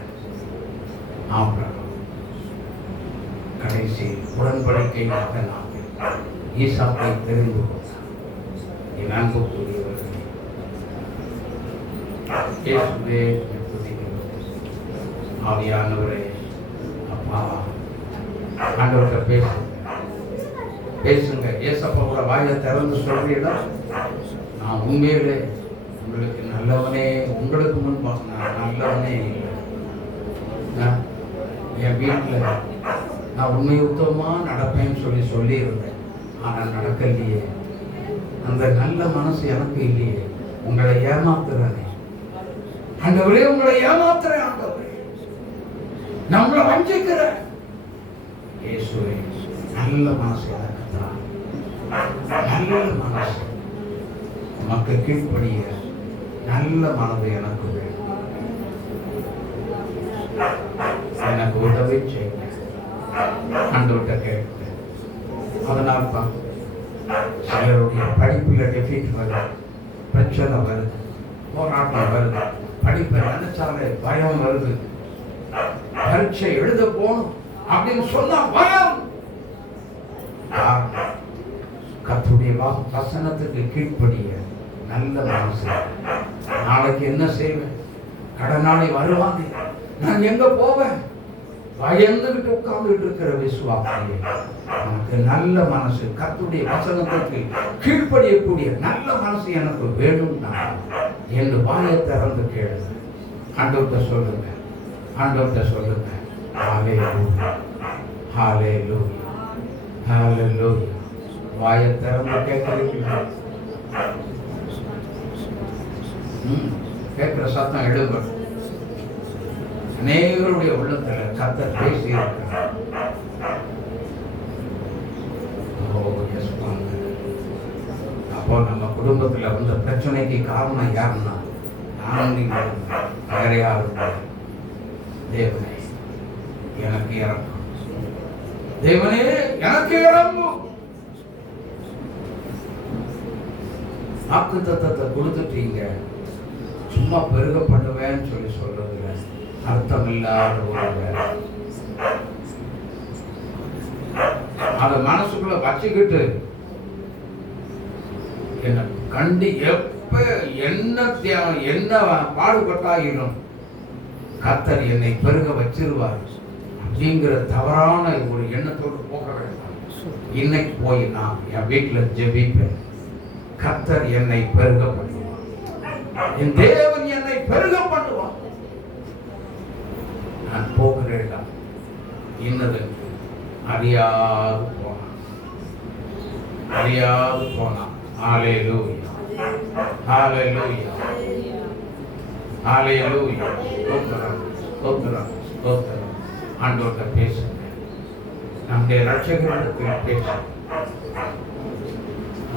ஆபிரகாம் கடைசி உடன்படிக்கை மகனாக ஈசாக்கை தெரிந்து கொண்டார். என் அன்புக்குரியவர்களே, இயேசுவே ஆவியானவரே, அப்பா ஆண்டவர்கிட்ட பேசுங்க. ஏசப்பாவோட வாயை திறந்து சொல்றீங்களா? நான் உண்மையிலே உங்களுக்கு நல்லவனே, உங்களுக்கு முன்பாக நான் நல்லவனே இல்லை. என் வீட்டில் நான் உண்மை உத்தமா நடப்பேன்னு சொல்லியிருந்தேன். ஆனால் நடக்கலையே. அந்த நல்ல மனசு எனக்கு இல்லையே. உங்களை ஏமாத்துறேனே ஆண்டவரே, உங்களை ஏமாத்துறேன் ஆண்டவரே, நம்மளை வஞ்சிக்கிறேன். இயேசுவே, நல்ல மனசு எனக்கு தான். நல்ல மனசு உமக்கு கீழ்ப்படிய நல்ல மனது எனக்கு வேண்டும். எனக்கு உதவி செய்ய ஆண்டவர்கிட்ட கேட்கிறேன். அதனால் தான் சிலருடைய படிப்பில் டெஃபிட் வருது, பிரச்சனை வருது, போராட்டம் வருது, படிப்பை நினைச்சாலே பயம் வருது. பரீட்சை எழுத போகணும் அப்படின்னு சொன்னா பயம். கர்த்தருடைய வசனத்துக்கு கீழ்ப்படிய நல்ல மனசு. நாளைக்கு என்ன செய்வேன், கடனாளி வருவாங்க, நான் எங்க போவேன், பயந்துகிட்டு உட்கார்ந்துட்டு இருக்கிற விசுவாசியே, எனக்கு நல்ல மனசு, கர்த்தருடைய வசனத்துக்கு கீழ்ப்படியக்கூடிய நல்ல மனசு எனக்கு வேணும்னா என்று வாயை திறந்து கேளுங்க. ஆண்டவர்கிட்ட சொல்லுங்க, ஆண்டவர்கிட்ட சொல்லுங்க. ஹல்லேலூயா, ஹல்லேலூயா, ஹல்லேலூயா. வாயை திறந்து கேட்கிறீங்களா? கேட்கிற சத்தம் எழுபது. அநேகருடைய உள்ளத்தில் கர்த்தர் பேசி இருக்கிறார். அப்போ நம்ம குடும்பத்தில் வந்த பிரச்சனைக்கு காரணம் யாருன்னா வேற யாரும் தேவனே எனக்கு இறங்கும், தேவனே எனக்கு இறங்கும். வாக்குத்தத்தத்தை கொடுத்துட்டீங்க, சும்மா பெருக பண்ணுவேன்னு சொல்லி சொல்றதுல அர்த்தம் இல்லாத ஒரு வேலை. அத மனசுக்குள்ள வச்சுக்கிட்டு என்ன கண்டி எப்ப என்ன பாடுபட்டாயினும் கர்த்தர் என்னை பெருக வச்சிருவார் அப்படிங்கிற தவறான ஒரு எண்ணத்தோடு போக வேண்டாம். இன்னைக்கு போய் நான் என் வீட்டில் ஜெபிப்பேன். கர்த்தர் என்னை பெருக பண்ணுவார், என் தேவன் என்னை பெருக பண்ணுவார். நான் போகிறேன் இன்னது அறியாது போனான், அறியாது போனான். ஹல்லேலூயா, ஹல்லேலூயா, ஹல்லேலூயா. ஸ்தோத்திரம், ஸ்தோத்திரம், ஸ்தோத்திரம். ஆண்டவர்கிட்ட பேசுங்க, நம்முடைய ரட்சகரிடத்தில் பேசுங்க.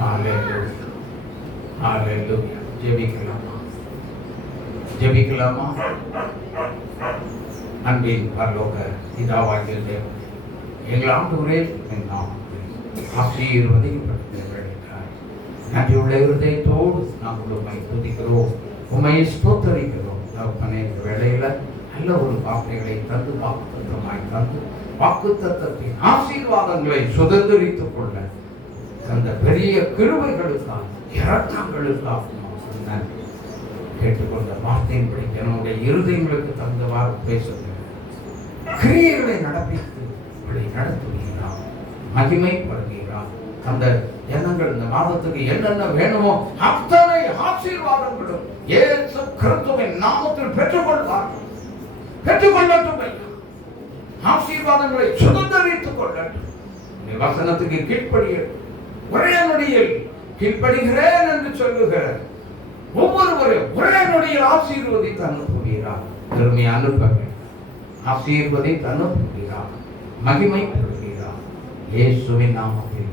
ஹல்லேலூயா, ஹல்லேலூயா. ஜெபிக்கலாமா, ஜெபிக்கலாமா? அன்பின் பரலோக பிதாவாகிய தேவனே, எங்கள் ஆண்டவரே ஆசீர்வதிக்கப்பட்டிருக்கிறார். நன்றியுள்ள இருதயத்தோடு நாம் உண்மை துதிக்கிறோம், உண்மையை ஸ்தோத்தரிக்கிறோம். இந்த வேளையில நல்ல ஒரு வார்த்தைகளை தந்து வாக்குத்தத்தமாய் தந்து வாக்குத்தத்தத்தின் ஆசீர்வாதங்களை சுதந்திரித்துக் கொள்ள அந்த பெரிய கிருபைகளுக்காக இரக்கங்களுக்காக நன்றி. கேட்டுக்கொண்ட வார்த்தையின்படி என்னுடைய இருதயங்களுக்கு தந்தவாறு பேசுகிறேன். கிரியைகளை நடப்பித்து நடத்துவீர்களாம், மகிமைப்படுவீர்களாம். அந்த எண்ணங்கள் இந்த மாதத்துக்கு என்னென்ன வேணுமோ அத்தனை ஆசீர்வாதங்களும் இயேசு கிறிஸ்துவின் நாமத்தில் பெற்றுக்கொள்வார்கள். பெற்றுக்கொள்ளட்டும், ஆசீர்வாதங்களை சுதந்திரித்துக் கொள்ளட்டும். வசனத்துக்கு கீழ்ப்படிய ஒரே நொடியில் கீழ்ப்படுகிறேன் என்று சொல்லுகிறார். ஒவ்வொருவரும் ஒரே நொடியில் ஆசீர்வதித்து அனுப்புகிறார். பெருமை அனுப்ப ஆசீர்வதித்து அனுப்புகிறார், மகிமைப்படுகிறார். இயேசுவின் நாமத்தில்